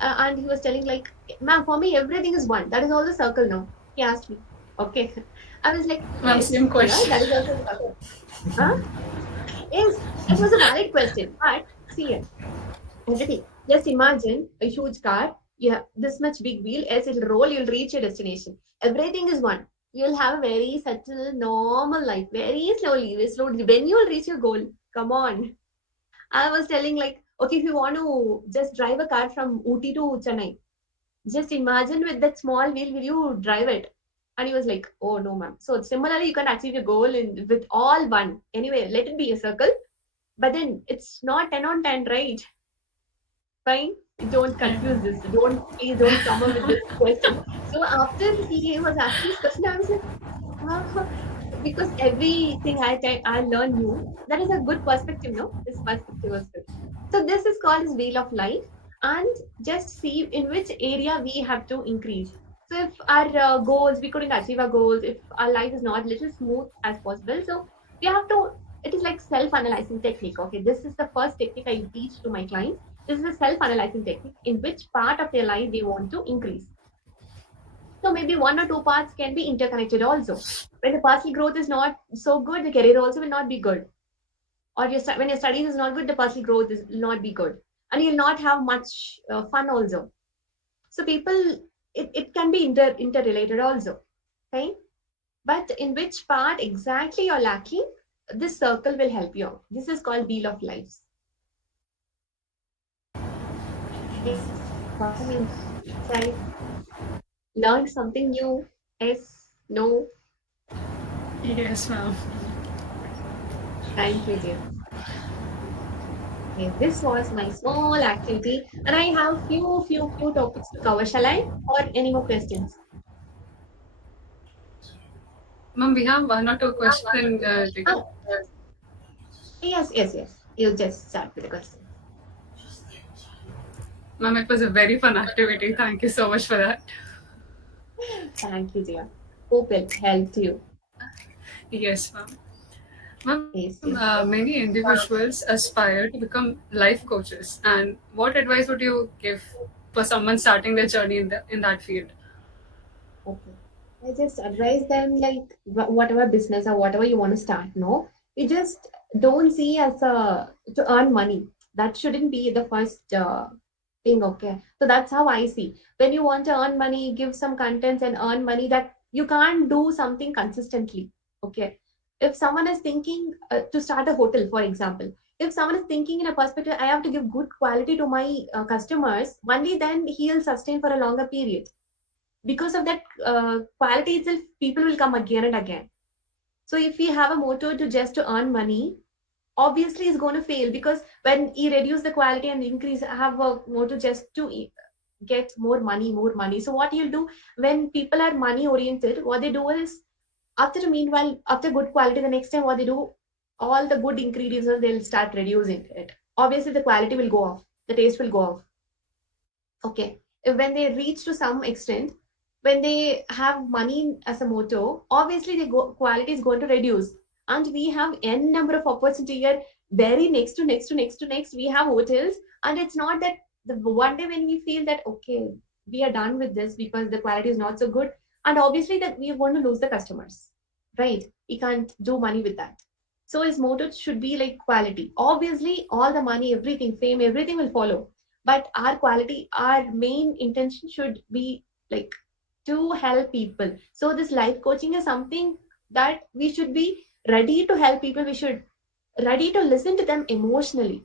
and he was telling like, "Ma'am, for me everything is one. That is all the circle now." He asked me. Okay, I was like, Ma'am, "Yes, same dear, question. that is also the circle." Huh? Yes, it was a valid question, but see here, everything. Just imagine a huge car. You have this much big wheel. As it'll roll, you'll reach your destination. Everything is one. You'll have a very subtle, normal life, very slowly, very slowly. When you'll reach your goal, come on. I was telling like, okay, if you want to just drive a car from Ooty to Chennai, just imagine with that small wheel, will you drive it? And he was like, oh no, ma'am. So similarly, you can achieve your goal in with all one. Anyway, let it be a circle, but then it's not 10 on 10, right? Fine. Don't confuse this. Don't please don't come up with this question. So after he was asking this question, I was like, ah, because everything I learn new. That is a good perspective, no? This perspective was good. So this is called as wheel of life, and just see in which area we have to increase. So if our goals we couldn't achieve our goals, if our life is not little smooth as possible, so we have to. It is like self-analyzing technique. Okay, this is the first technique I teach to my clients. This is a self-analyzing technique in which part of their life they want to increase. So maybe one or two parts can be interconnected also. When the personal growth is not so good, the career also will not be good. Or when your studies is not good, the personal growth will not be good. And you'll not have much fun also. So people, it can be interrelated also. Okay? But in which part exactly you're lacking, this circle will help you out. This is called wheel of lives. Yes. Come inside, learn something new. Yes, no, Yes, ma'am. thank you, dear. Okay, this was my small activity, and I have few topics to cover. Shall I? Or any more questions? Ma'am, we have one or two questions. Ah, yes. You just start with the questions. Ma'am, it was a very fun activity. Thank you so much for that. Thank you, dear. Hope it helped you. Yes, ma'am. Ma'am, Yes, yes. many individuals aspire to become life coaches. And what advice would you give for someone starting their journey in that field? Okay. I just advise them like whatever business or whatever you want to start, no? You just don't see as a to earn money. That shouldn't be the first thing, okay? So that's how I see. When you want to earn money, give some contents and earn money, that you can't do something consistently, okay? If someone is thinking to start a hotel, for example, if someone is thinking in a perspective, I have to give good quality to my customers, only then he'll sustain for a longer period. Because of that quality itself, people will come again and again. So if we have a motto to just to earn money, obviously it's going to fail, because when you reduce the quality and increase, have a motto just to get more money. So what you'll do, when people are money oriented, what they do is, after meanwhile, after good quality, the next time what they do, all the good ingredients they'll start reducing it. Obviously the quality will go off, the taste will go off. Okay. When they reach to some extent, when they have money as a motto, obviously the quality is going to reduce. And we have n number of opportunity here, very next to next. We have hotels, and it's not that the one day when we feel that okay, we are done with this because the quality is not so good, and obviously that we are going to lose the customers, right? We can't do money with that. So his motto should be like quality. Obviously, all the money, everything, fame, everything will follow, but our quality, our main intention should be like to help people. So this life coaching is something that we should be ready to help people. We should ready to listen to them emotionally.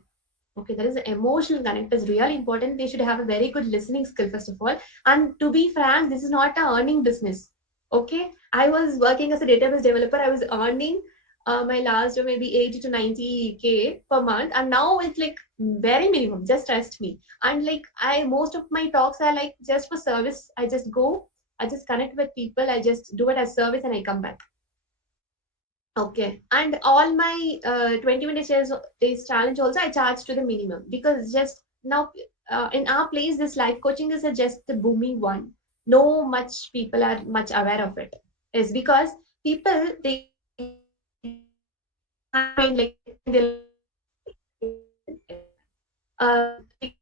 Okay, there is an emotional connect is really important. They should have a very good listening skill, first of all. And to be frank, this is not a earning business. Okay, I was working as a database developer. I was earning my last job maybe 80 to 90K per month, and now it's like very minimum. Just trust me. And like I, most of my talks are like just for service. I just go, I just connect with people. I just do it as service, and I come back. Okay. And all my 20 minutes days challenge also I charge to the minimum, because just now in our place this life coaching is a just the booming one. No much people are much aware of it. Is because people they go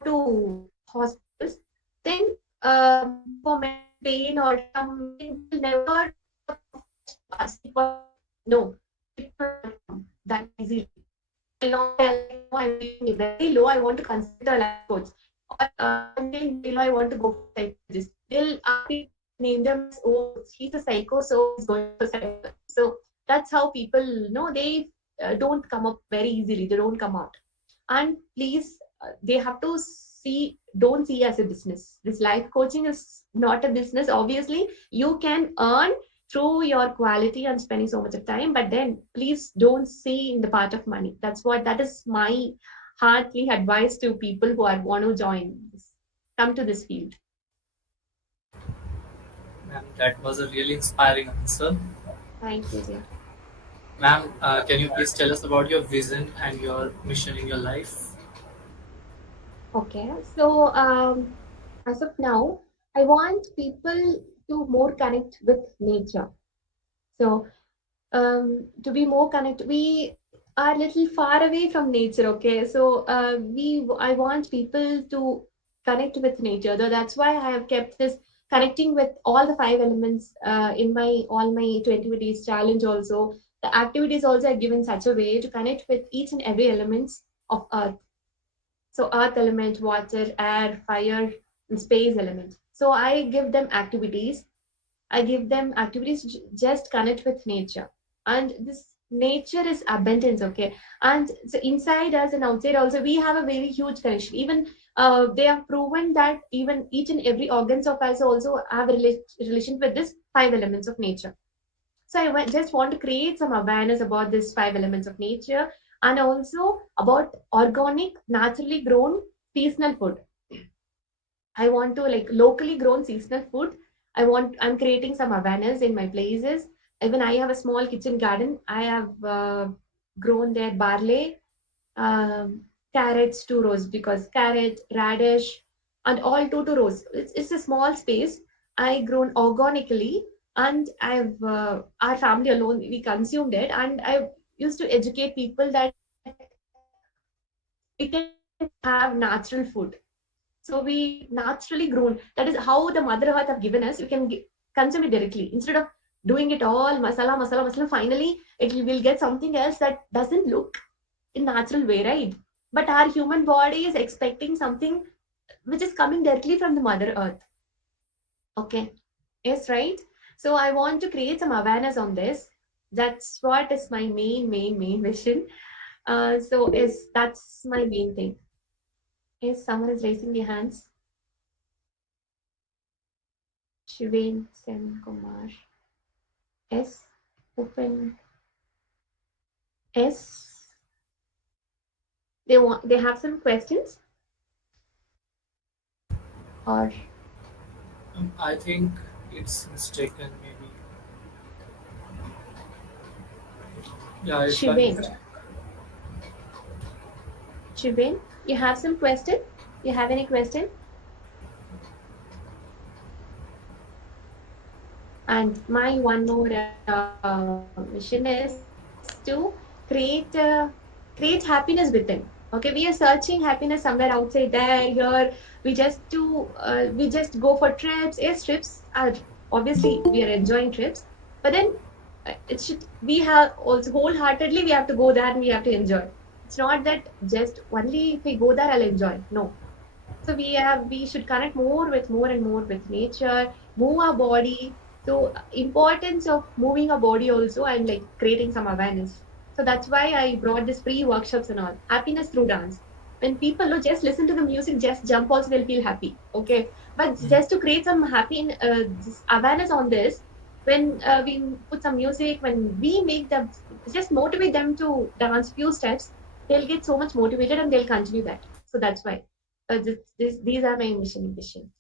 to hospitals, then for mental pain or something, they'll never seek for no, it will not come that easily. They'll not tell like, no, I'm feeling very low, I want to consult a life coach. Or I'm feeling very low, I want to go for psychologist. They'll ask people named him as, oh, he's a psycho, so he's going to suicide himself. So that's how people, they don't come up very easily. They don't come out. And please, they have to see, don't see as a business. This life coaching is not a business. Obviously, you can earn through your quality and spending so much of time, but then please don't see in the part of money. That is my heartly advice to people who are want to join this, come to this field. Ma'am, that was a really inspiring answer. Thank you, dear. Ma'am, can you please tell us about your vision and your mission in your life? Okay, so as of now, I want people to more connect with nature. So to be more connected, we are little far away from nature. Okay, so I want people to connect with nature. Though that's why I have kept this connecting with all the five elements in my all my 20 days challenge. Also, the activities also are given such a way to connect with each and every elements of earth. So earth element, water, air, fire, and space element. So I give them activities to just connect with nature. And this nature is abundance, okay? And so inside us and outside also, we have a very huge connection. Even they have proven that even each and every organs of us also have a relation with this five elements of nature. So just want to create some awareness about these five elements of nature and also about organic, naturally grown seasonal food. I want to like locally grown seasonal food. I'm creating some awareness in my places. Even I have a small kitchen garden. I have grown there barley, carrots, 2 rows because carrot, radish, and all two rows. It's a small space. I grown organically, and our family alone we consumed it, and I used to educate people that we can have natural food. So we naturally grown. That is how the Mother Earth have given us. We can consume it directly instead of doing it all masala, masala, masala. Finally, will get something else that doesn't look in natural way, right? But our human body is expecting something which is coming directly from the Mother Earth. Okay, yes, right. So I want to create some awareness on this. That's what is my main vision. So is that's my main thing. Yes, someone is raising their hands. Shiven Sen Kumar. S. Open S. They have some questions or I think it's mistaken, maybe. Yeah, it's by Shiven. mistake. Shiven, you have some question? You have any question? And my one more mission is to create create happiness within. Okay, we are searching happiness somewhere outside there, here. We just go for trips. Yes, trips are obviously we are enjoying trips, but then it should we have also wholeheartedly we have to go there and we have to enjoy. It's not that just only if we go there I'll enjoy. No, so we should connect more and more with nature, move our body. So importance of moving our body also, I'm like creating some awareness. So that's why I brought this free workshops and all. Happiness through dance. When people just listen to the music, just jump also, they'll feel happy. Okay, but just to create some this awareness on this, when we put some music, when we make them just motivate them to dance few steps, they'll get so much motivated and they'll continue that. So that's why. These are my mission vision.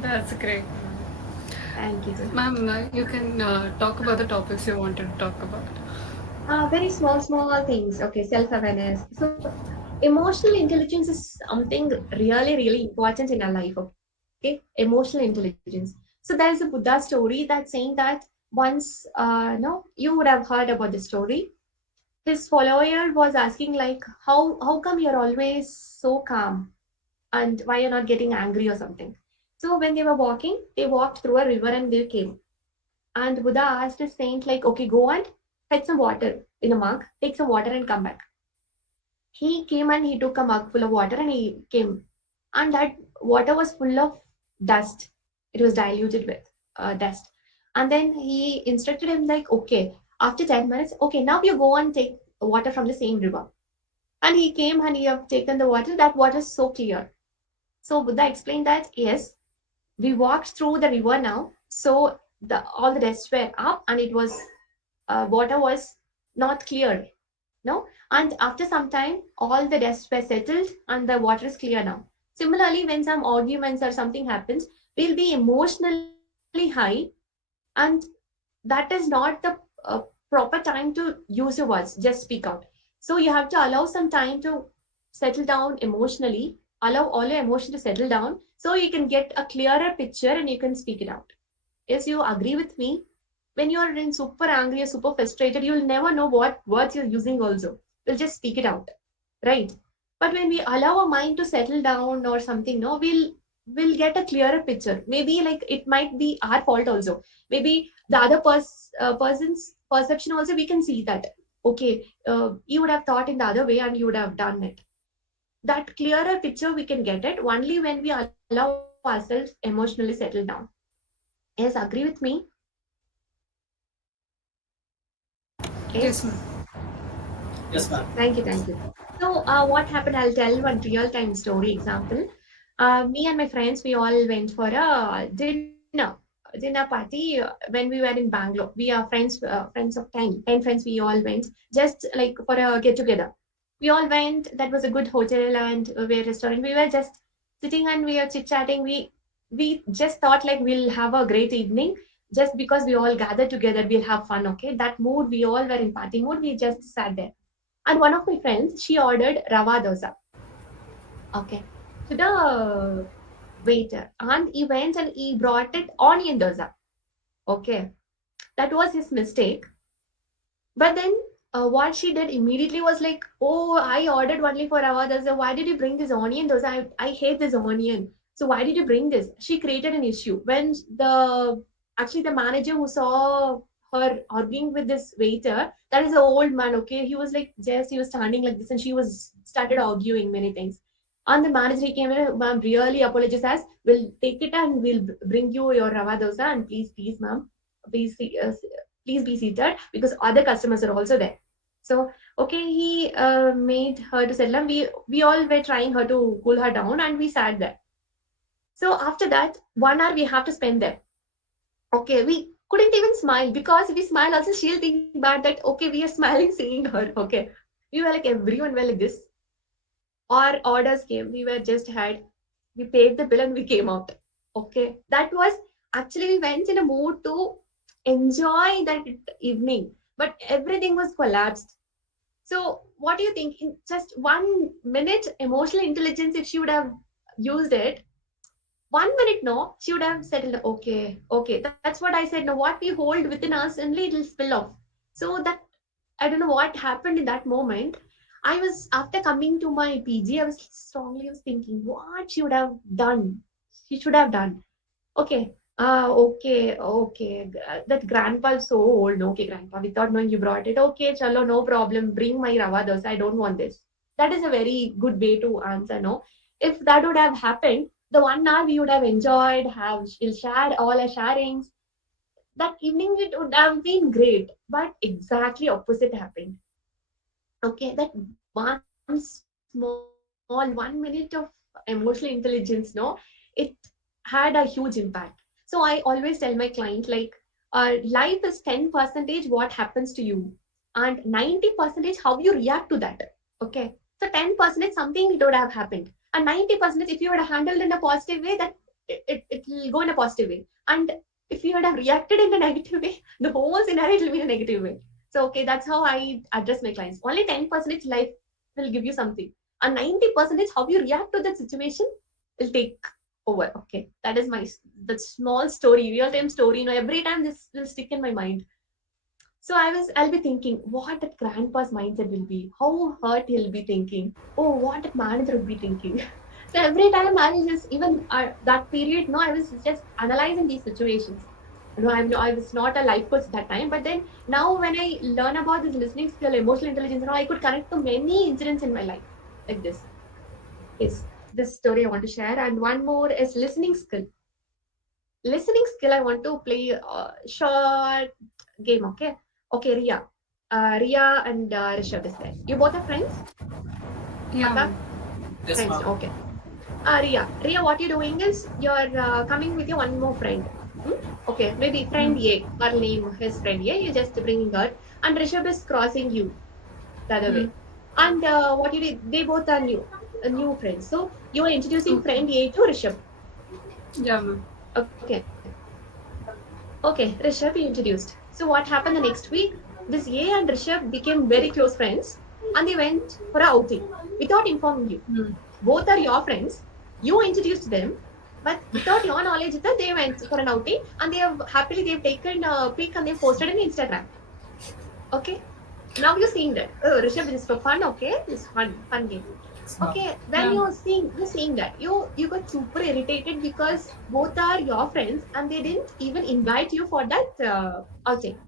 That's great. Thank you, dear. Ma'am, you can talk about the topics you wanted to talk about. Very small things. Okay, self-awareness. So emotional intelligence is something really important in our life. Okay, emotional intelligence. So there is a Buddha story that's saying that once, no, you would have heard about the story. His follower was asking like, how come you're always so calm and why you're not getting angry or something. So when they were walking, they walked through a river and they came. And Buddha asked his saint, like, okay, go and fetch some water in a mug, take some water and come back. He came and he took a mug full of water and he came. And that water was full of dust. It was diluted with dust. And then he instructed him like, okay, after 10 minutes, okay, now you go and take water from the same river. And he came and he have taken the water. That water is so clear. So Buddha explained that yes, we walked through the river now. So all the dust were up and it was water was not clear. No, and after some time, all the dust were settled and the water is clear now. Similarly, when some arguments or something happens, we'll be emotionally high, and that is not the proper time to use your words. Just speak out. So you have to allow some time to settle down emotionally, allow all your emotion to settle down, so you can get a clearer picture and you can speak it out. Yes, you agree with me? When you're in super angry or super frustrated, you'll never know what words you're using also. You'll just speak it out, right? But when we allow our mind to settle down or something, no, we'll get a clearer picture. Maybe like it might be our fault also. Maybe the other person's perception also, we can see that, okay, you would have thought in the other way and you would have done it. That clearer picture we can get it only when we allow ourselves emotionally settle down. Yes, agree with me? Yes. Yes, ma'am. Yes, ma'am. Thank you, thank you. So, what happened? I'll tell one real-time story example. Me and my friends, we all went for a dinner party when we were in Bangalore. We are friends of 10 friends. We all went just like for a get-together. We all went. That was a good hotel and a restaurant. We were just sitting and we were chit-chatting. We just thought like we'll have a great evening just because we all gathered together. We'll have fun. Okay, that mood. We all were in party mood. We just sat there, and one of my friends, she ordered rava dosa. Okay. To the waiter. And he went and he brought it onion dosa. Okay. That was his mistake. But then what she did immediately was like, oh, I ordered only for rava dosa. Why did you bring this onion dosa? I hate this onion. So why did you bring this? She created an issue. When the manager who saw her arguing with this waiter, that is an old man, okay? He was standing like this and she was started arguing many things. And the manager he came in, ma'am, really apologizes. We'll take it and we'll bring you your rava dosa and please, ma'am, please, please be seated because other customers are also there. So okay, he made her to settle down. We all were trying her to cool her down, and we sat there. So after that, 1 hour we have to spend there. Okay, we couldn't even smile because if we smile, also she'll think bad that okay, we are smiling seeing her. Okay, we were like everyone were like this. Our orders came. We were just had. We paid the bill and we came out. Okay, that was actually we went in a mood to enjoy that evening, but everything was collapsed. So, what do you think? In just 1 minute, emotional intelligence, if she would have used it, 1 minute, no, she would have said, okay, that's what I said. Now, what we hold within us, only it'll spill off. So, that I don't know what happened in that moment. I was, after coming to my PG, I was strongly was thinking what she would have done. She should have done. Okay. Okay. That grandpa is so old. Okay, grandpa, without knowing you brought it. Okay, chalo, no problem. Bring my rava dosa. I don't want this. That is a very good way to answer, no? If that would have happened, the 1 hour we would have enjoyed, have shared all our sharings. That evening it would have been great. But exactly opposite happened. Okay, that one small 1 minute of emotional intelligence, no, it had a huge impact. So I always tell my client like life is 10% what happens to you and 90% how you react to that. Okay, so 10% something it would have happened, and 90% if you would have handled in a positive way, that it will go in a positive way, and if you would have reacted in a negative way, the whole scenario will be in a negative way. So okay, that's how I address my clients. Only 10% life will give you something, and 90% how you react to that situation will take over. Okay, that is my the small story, real time story. You know, every time this will stick in my mind. So I'll be thinking what that grandpa's mindset will be, how hurt he'll be thinking, oh, what that manager will be thinking. So every time I was just even that period, no, I was just analyzing these situations. You know, I was not a life coach that time, but then now when I learn about this listening skill, emotional intelligence, you know, I could connect to many incidents in my life like this. Yes. this story I want to share, and one more is listening skill. Listening skill, I want to play a short game, okay? Okay, Ria. Ria and Rishabh is there. You both are friends? Yeah, Akka? ma'am. Yes, Friends, ma'am. okay. Ria, what you're doing is you're coming with your one more friend. Hmm? Okay, maybe friend Mm. A, her name, his friend A, you're just bringing her, and Rishabh is crossing you the other way. Mm. And what you did, they both are new friends. So you are introducing Okay. friend A to Rishabh. Yeah, ma'am. Okay. Okay, Rishabh, you introduced. So what happened the next week? This A and Rishabh became very close friends and they went for a outing without informing you. Mm. Both are your friends. You introduced them, but without your knowledge, that they went for an outing and they've taken a pic and they posted on Instagram. Okay. Now you're seeing that. Oh, Rishabh, this is for fun, okay? This fun game. Yes, ma'am. Okay, when Yeah. you're seeing that, you got super irritated because both are your friends and they didn't even invite you for that outing.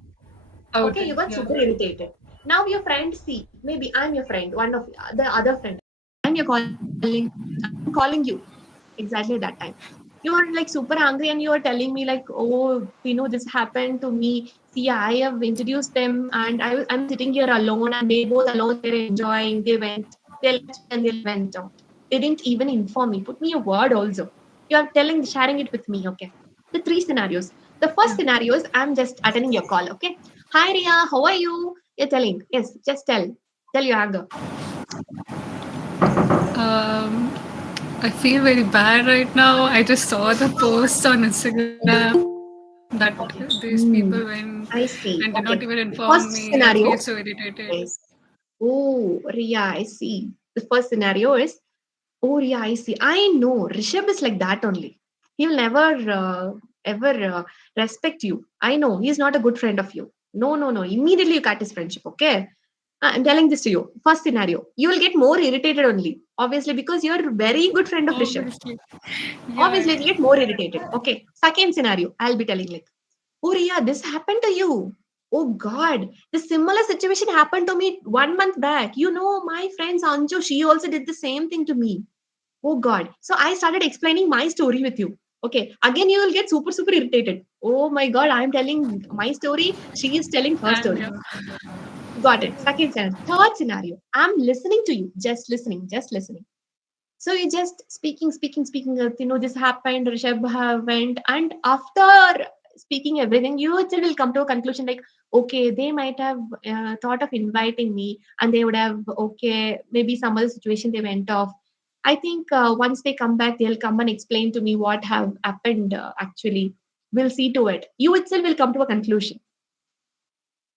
Okay, you Outing. got Yeah. super irritated. Now your friend C, maybe I'm your friend, one of the other friend. I'm calling you exactly that time. You are like super angry and you are telling me like, oh, this happened to me. See, I have introduced them and I'm sitting here alone and they both alone, they're enjoying. They left me and they went out. They didn't even inform me. Put me a word also. You are sharing it with me. Okay. The three scenarios. The first Yeah. scenario is I'm just attending your call. Okay. Hi, Ria. How are you? You're telling. Yes, just tell. Tell your anger. Um, I feel very bad right now. I just saw the post on Instagram that these people Hmm. went I and did see. not even Okay. inform First me. I feel scenario. so irritated. Yes. Oh, Ria, I see. The first scenario is, oh, Ria, I see. I know. Rishabh is like that only. He will never, ever respect you. I know. He's not a good friend of you. No, no, no. Immediately you cut his friendship, okay? I'm telling this to you. First scenario. You will get more irritated only. Obviously, because you're a very good friend of Rishabh. Obviously. Yeah. Obviously, you'll get more irritated. Okay. Second scenario. I'll be telling like, oh, Ria, this happened to you. Oh, God. The similar situation happened to me 1 month back. My friend Anju, she also did the same thing to me. Oh, God. So I started explaining my story with you. Okay. Again, you will get super, super irritated. Oh, my God. I'm telling my story. She is telling her And story. yeah. Got it. Second scenario. Third scenario. I'm listening to you. Just listening. Just listening. So you just speaking. This happened. Rishabh went, and after speaking everything, you itself will come to a conclusion like, okay, they might have thought of inviting me, and they would have maybe some other situation they went off. I think once they come back, they'll come and explain to me what have happened. Actually, we'll see to it. You itself will come to a conclusion.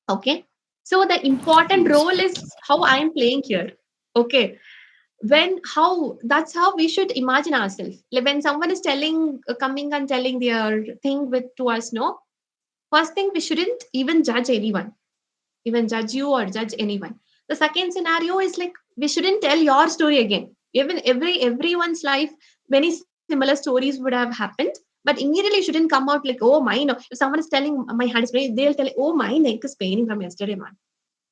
Okay. So the important Yes. role is how I am playing here. Okay, how that's how we should imagine ourselves like when someone is coming and telling their thing with to us. No, first thing, we shouldn't even judge anyone, even judge you or judge anyone. The second scenario is like we shouldn't tell your story again. Even everyone's life, many similar stories would have happened, but immediately shouldn't come out like, oh, mine. If someone is telling my hand is paining, they'll tell, oh, my neck is paining from yesterday, man,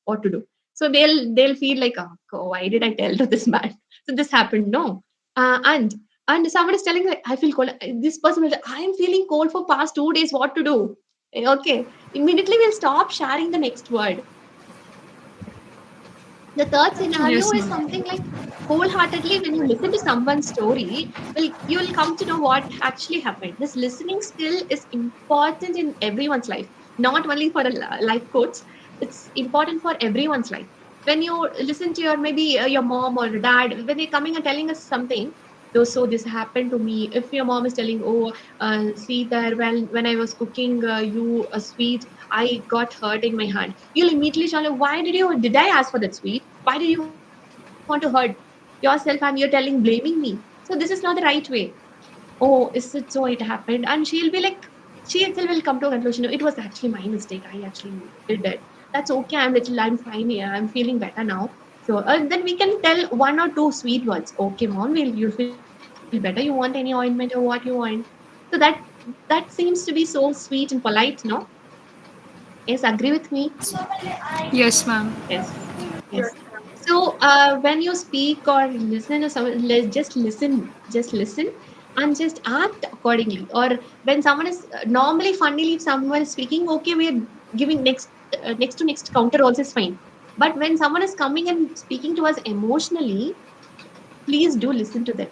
what to do. So they'll feel like, oh, why did I tell to this man? So this happened. No, and someone is telling like, I feel cold. This person will, I am feeling cold for past 2 days. What to do? Okay, immediately we'll stop sharing the next word. The third scenario Yes, is ma'am. something like wholeheartedly when you listen to someone's story, you will come to know what actually happened. This listening skill is important in everyone's life, not only for a life coach. It's important for everyone's life. When you listen to your mom or dad, when they're coming and telling us something, so this happened to me. If your mom is telling, oh, see there, when I was cooking you a sweet, I got hurt in my hand. You'll immediately tell, did I ask for that sweet? Why did you want to hurt yourself and you're blaming me? So this is not the right way. Oh, is it so it happened? And she itself will come to a conclusion. It was actually my mistake. I actually did it. That's okay. I'm fine here. I'm feeling better now. So then we can tell one or two sweet words. Okay, mom, you'll feel better. You want any ointment or what you want? So that seems to be so sweet and polite, no? Yes, agree with me. Yes, ma'am. Yes, yes. So when you speak or listen to someone, just listen, and just act accordingly. Or when someone is normally, funnily, if someone is speaking, okay, we are giving next to next counter also is fine. But when someone is coming and speaking to us emotionally, please do listen to them.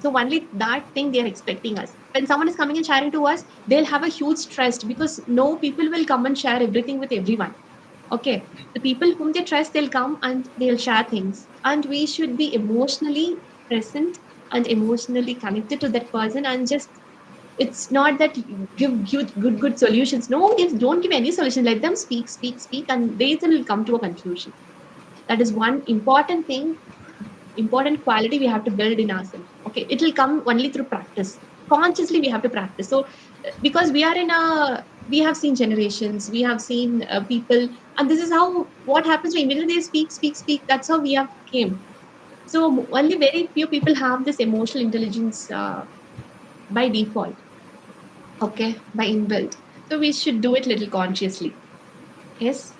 So only that thing they are expecting us. When someone is coming and sharing to us, they'll have a huge trust because no people will come and share everything with everyone. Okay, the people whom they trust, they'll come and they'll share things, and we should be emotionally present and emotionally connected to that person. And just, it's not that you give good solutions. No, don't give any solution. Let them speak, and they will come to a conclusion. That is one important thing, important quality we have to build in ourselves. Okay, it will come only through practice. Consciously we have to practice. So because we are in a, we have seen generations, we have seen people, and this is how what happens when immediately they speak, that's how we have came. So only very few people have this emotional intelligence by default. Okay, by inbuilt. So we should do it little consciously. Yes,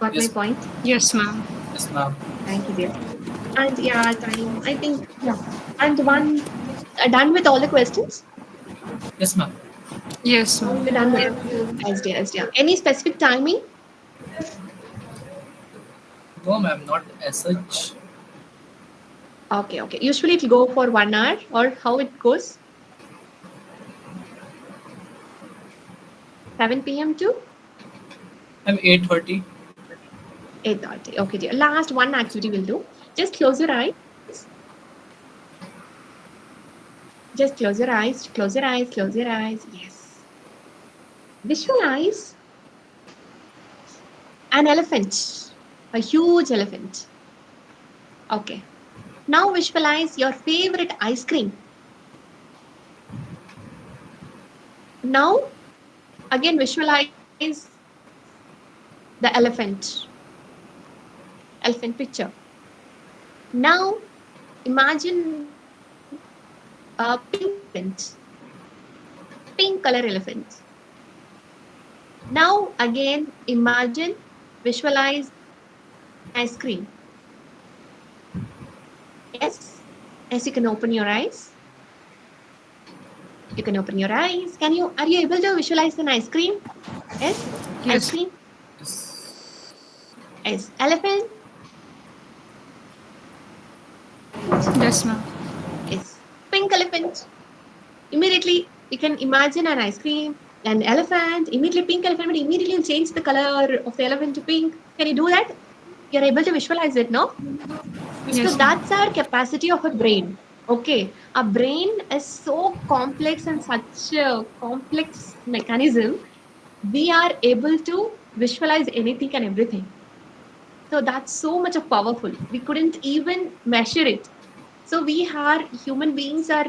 got my Yes, point. Yes, ma'am. yes, ma'am. Thank you, dear. And yeah, time, I think, yeah. And one, done with all the questions? Yes, ma'am. Yes, ma'am. We're done with SDR, SDR. Any specific timing? No, ma'am, not as such. Okay, okay. Usually it'll go for 1 hour, or how it goes? 7 p.m. to I'm 8:30. 8:30. Okay, dear. Last one activity we'll do. Just close your eyes. Just close your eyes. Close your eyes. Close your eyes. Yes. Visualize an elephant, a huge elephant. Okay. Now visualize your favorite ice cream. Now again visualize the elephant picture. Now imagine a pink elephant, pink color elephant. Now again imagine, visualize an ice cream. Yes, yes, you can open your eyes. You can open your eyes. Can you, are you able to visualize an ice cream? Yes, ice Yes. cream. Yes. Yes, elephant. Yes, ma'am. Yes, pink elephant. Immediately you can imagine an ice cream, an elephant, immediately pink elephant, but immediately you change the color of the elephant to pink. Can you do that? You're able to visualize it, no? Yes, So Yes, ma'am. ma'am. that's our capacity of a brain. Okay, our brain is so complex and such a complex mechanism. We are able to visualize anything and everything. So that's so much of powerful. We couldn't even measure it. So we are, human beings are,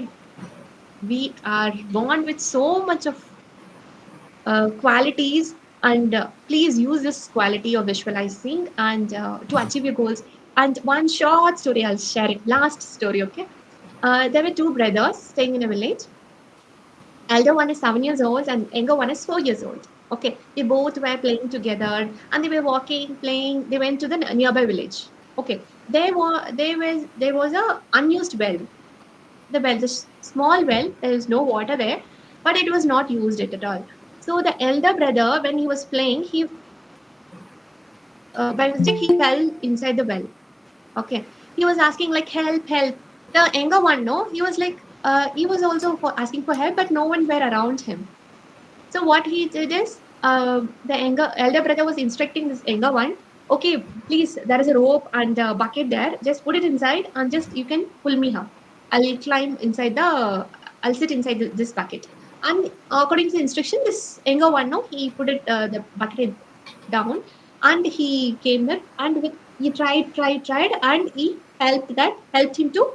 we are born with so much of qualities, and please use this quality of visualizing and to achieve your goals. And one short story I'll share it, last story. Okay, there were two brothers staying in a village. Elder one is 7 years old and younger one is 4 years old. Okay, they both were playing together and they were walking, playing. They went to the nearby village. Okay, there was a unused well. The well, the small well, there is no water there, but it was not used it at all. So the elder brother, when he was playing, he by mistake he fell inside the well. Okay, he was asking like help, help. The younger one, no, he was like he was also asking for help, but no one were around him. So what he did is, the elder brother was instructing this younger one. Okay, please, there is a rope and a bucket there. Just put it inside and just you can pull me up. I'll climb inside the. I'll sit inside this bucket. And according to the instruction, this younger one, no, he put it the bucket down, and he came there and with he tried, and he helped him to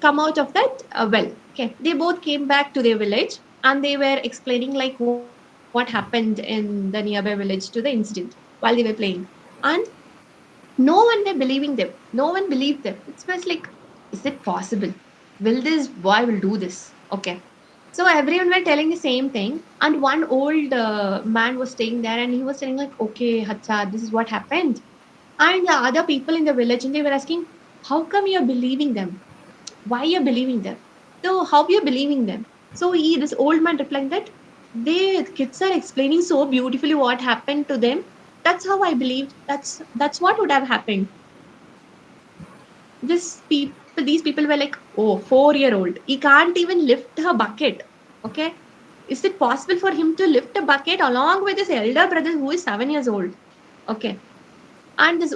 come out of that well. Okay, they both came back to their village and they were explaining like what happened in the nearby village to the incident while they were playing. And no one were believing them. No one believed them. It was like, is it possible? Will this boy will do this? Okay. So everyone were telling the same thing, and one old man was staying there, and he was saying like, "Okay, Hacha, this is what happened. And the other people in the village, and they were asking, how come you're believing them? Why you're believing them? So how you're believing them? So this old man replied that the kids are explaining so beautifully what happened to them. That's how I believed. That's what would have happened. These people were like, oh, 4 year old, he can't even lift a bucket. Okay, is it possible for him to lift a bucket along with his elder brother who is 7 years old? Okay. And this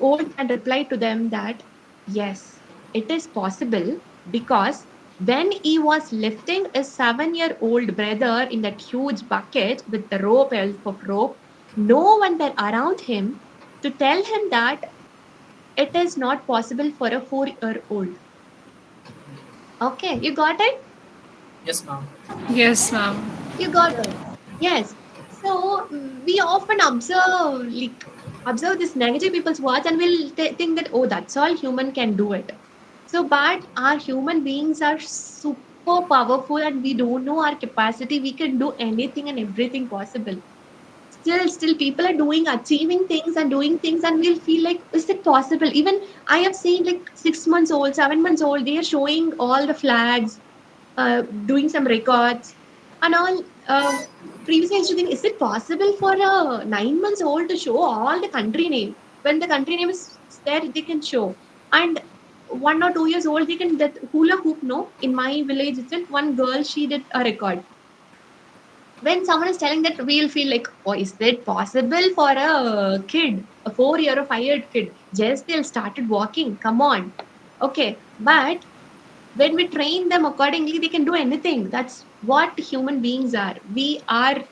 old man replied to them that yes, it is possible, because when he was lifting a 7 year old brother in that huge bucket with the help of rope, no one were around him to tell him that it is not possible for a 4 year old. Okay, you got it? Yes, ma'am. Yes, ma'am. You got it. Yes. So we often observe this negative people's words, and we'll think that, oh, that's all human can do it. So, but our human beings are super powerful, and we don't know our capacity. We can do anything and everything possible. Still, people are doing, achieving things and doing things, and we'll feel like, is it possible? Even I have seen like 6 months old, 7 months old, they are showing all the flags, doing some records and all. Previously, I used to think, is it possible for a 9 months old to show all the country name? When the country name is there, they can show. And 1 or 2 years old, they can that hula hoop. No, in my village itself, one girl, she did a record. When someone is telling that, we'll feel like, oh, is that possible for a kid, a 4 year or 5 year kid? Just they'll started walking. Come on. Okay, but when we train them accordingly, they can do anything. That's what human beings are. We are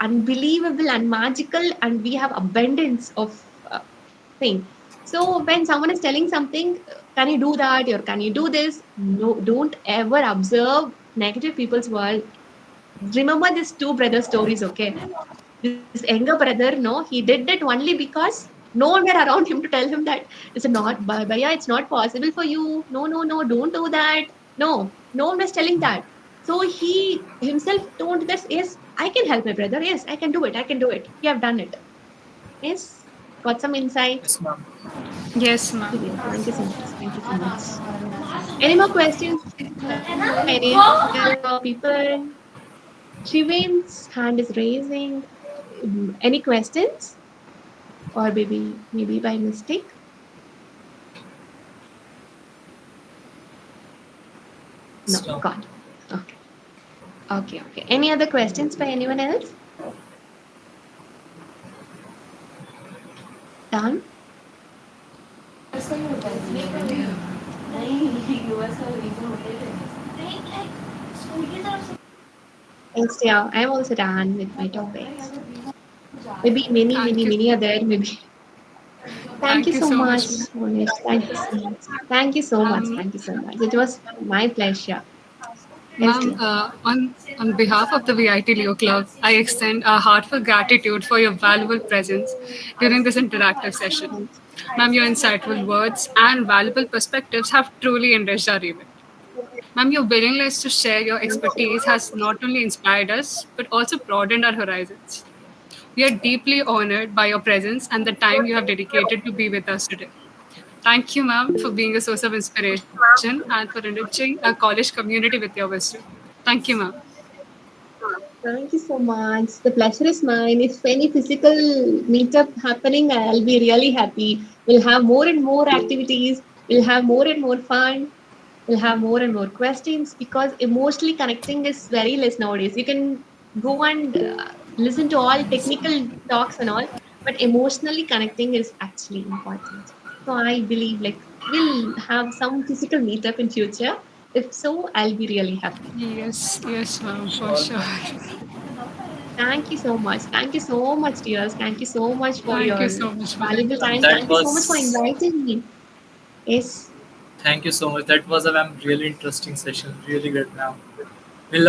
unbelievable and magical, and we have abundance of thing. So when someone is telling something, can you do that or can you do this? No, don't ever observe negative people's world. Remember these two brother stories, okay? This younger brother, no, he did it only because no one were around him to tell him that it's not, Bhaiya, it's not possible for you. No, no, no, don't do that. No, no one was telling that. So he himself told that, yes, I can help my brother. Yes, I can do it. I can do it. You have done it. Yes, got some insight. Yes, ma'am. Yes, ma'am. Yeah, thank you so much. Thank you so much. Any more questions from any other people? Shivin's hand is raising. Any questions? Or maybe by mistake? No, Stop. got it. Okay. Okay. Any other questions by anyone else? Done? Yes, yeah, I'm also done with my topics. Maybe Thank you. many other, maybe. Thank you Thank you so so much, much, ma'am. Monish. Thank you so much. Thank you so much. Um, Thank you so much. It was my pleasure. Yes, Ma'am, dear. on behalf of the VIT Leo Club, I extend a heartfelt gratitude for your valuable presence during this interactive session. Thank Ma'am, your insightful words and valuable perspectives have truly enriched our event. Ma'am, your willingness to share your you. expertise has not only inspired us, but also broadened our horizons. We are deeply honored by your presence and the time you have dedicated to be with us today. Thank you, ma'am, for being a source of inspiration and for enriching our college community with your wisdom. Thank you, ma'am. Thank you so much. The pleasure is mine. If any physical meetup happening, I'll be really happy. We'll have more and more activities. We'll have more and more fun. We'll have more and more questions, because emotionally connecting is very less nowadays. You can go and listen to all technical talks and all, but emotionally connecting is actually important. So I believe like we'll have some physical meetup in future. If so, I'll be really happy. Yes, ma'am, for Sure, sure. ma'am. Thank you so much. Thank you so much, dears. Thank you so much for Thank you your so much, ma'am. valuable time. That Thank you so much for was. inviting me. Yes. Thank you so much. That was a, ma'am, really interesting session. Really great, ma'am. We learned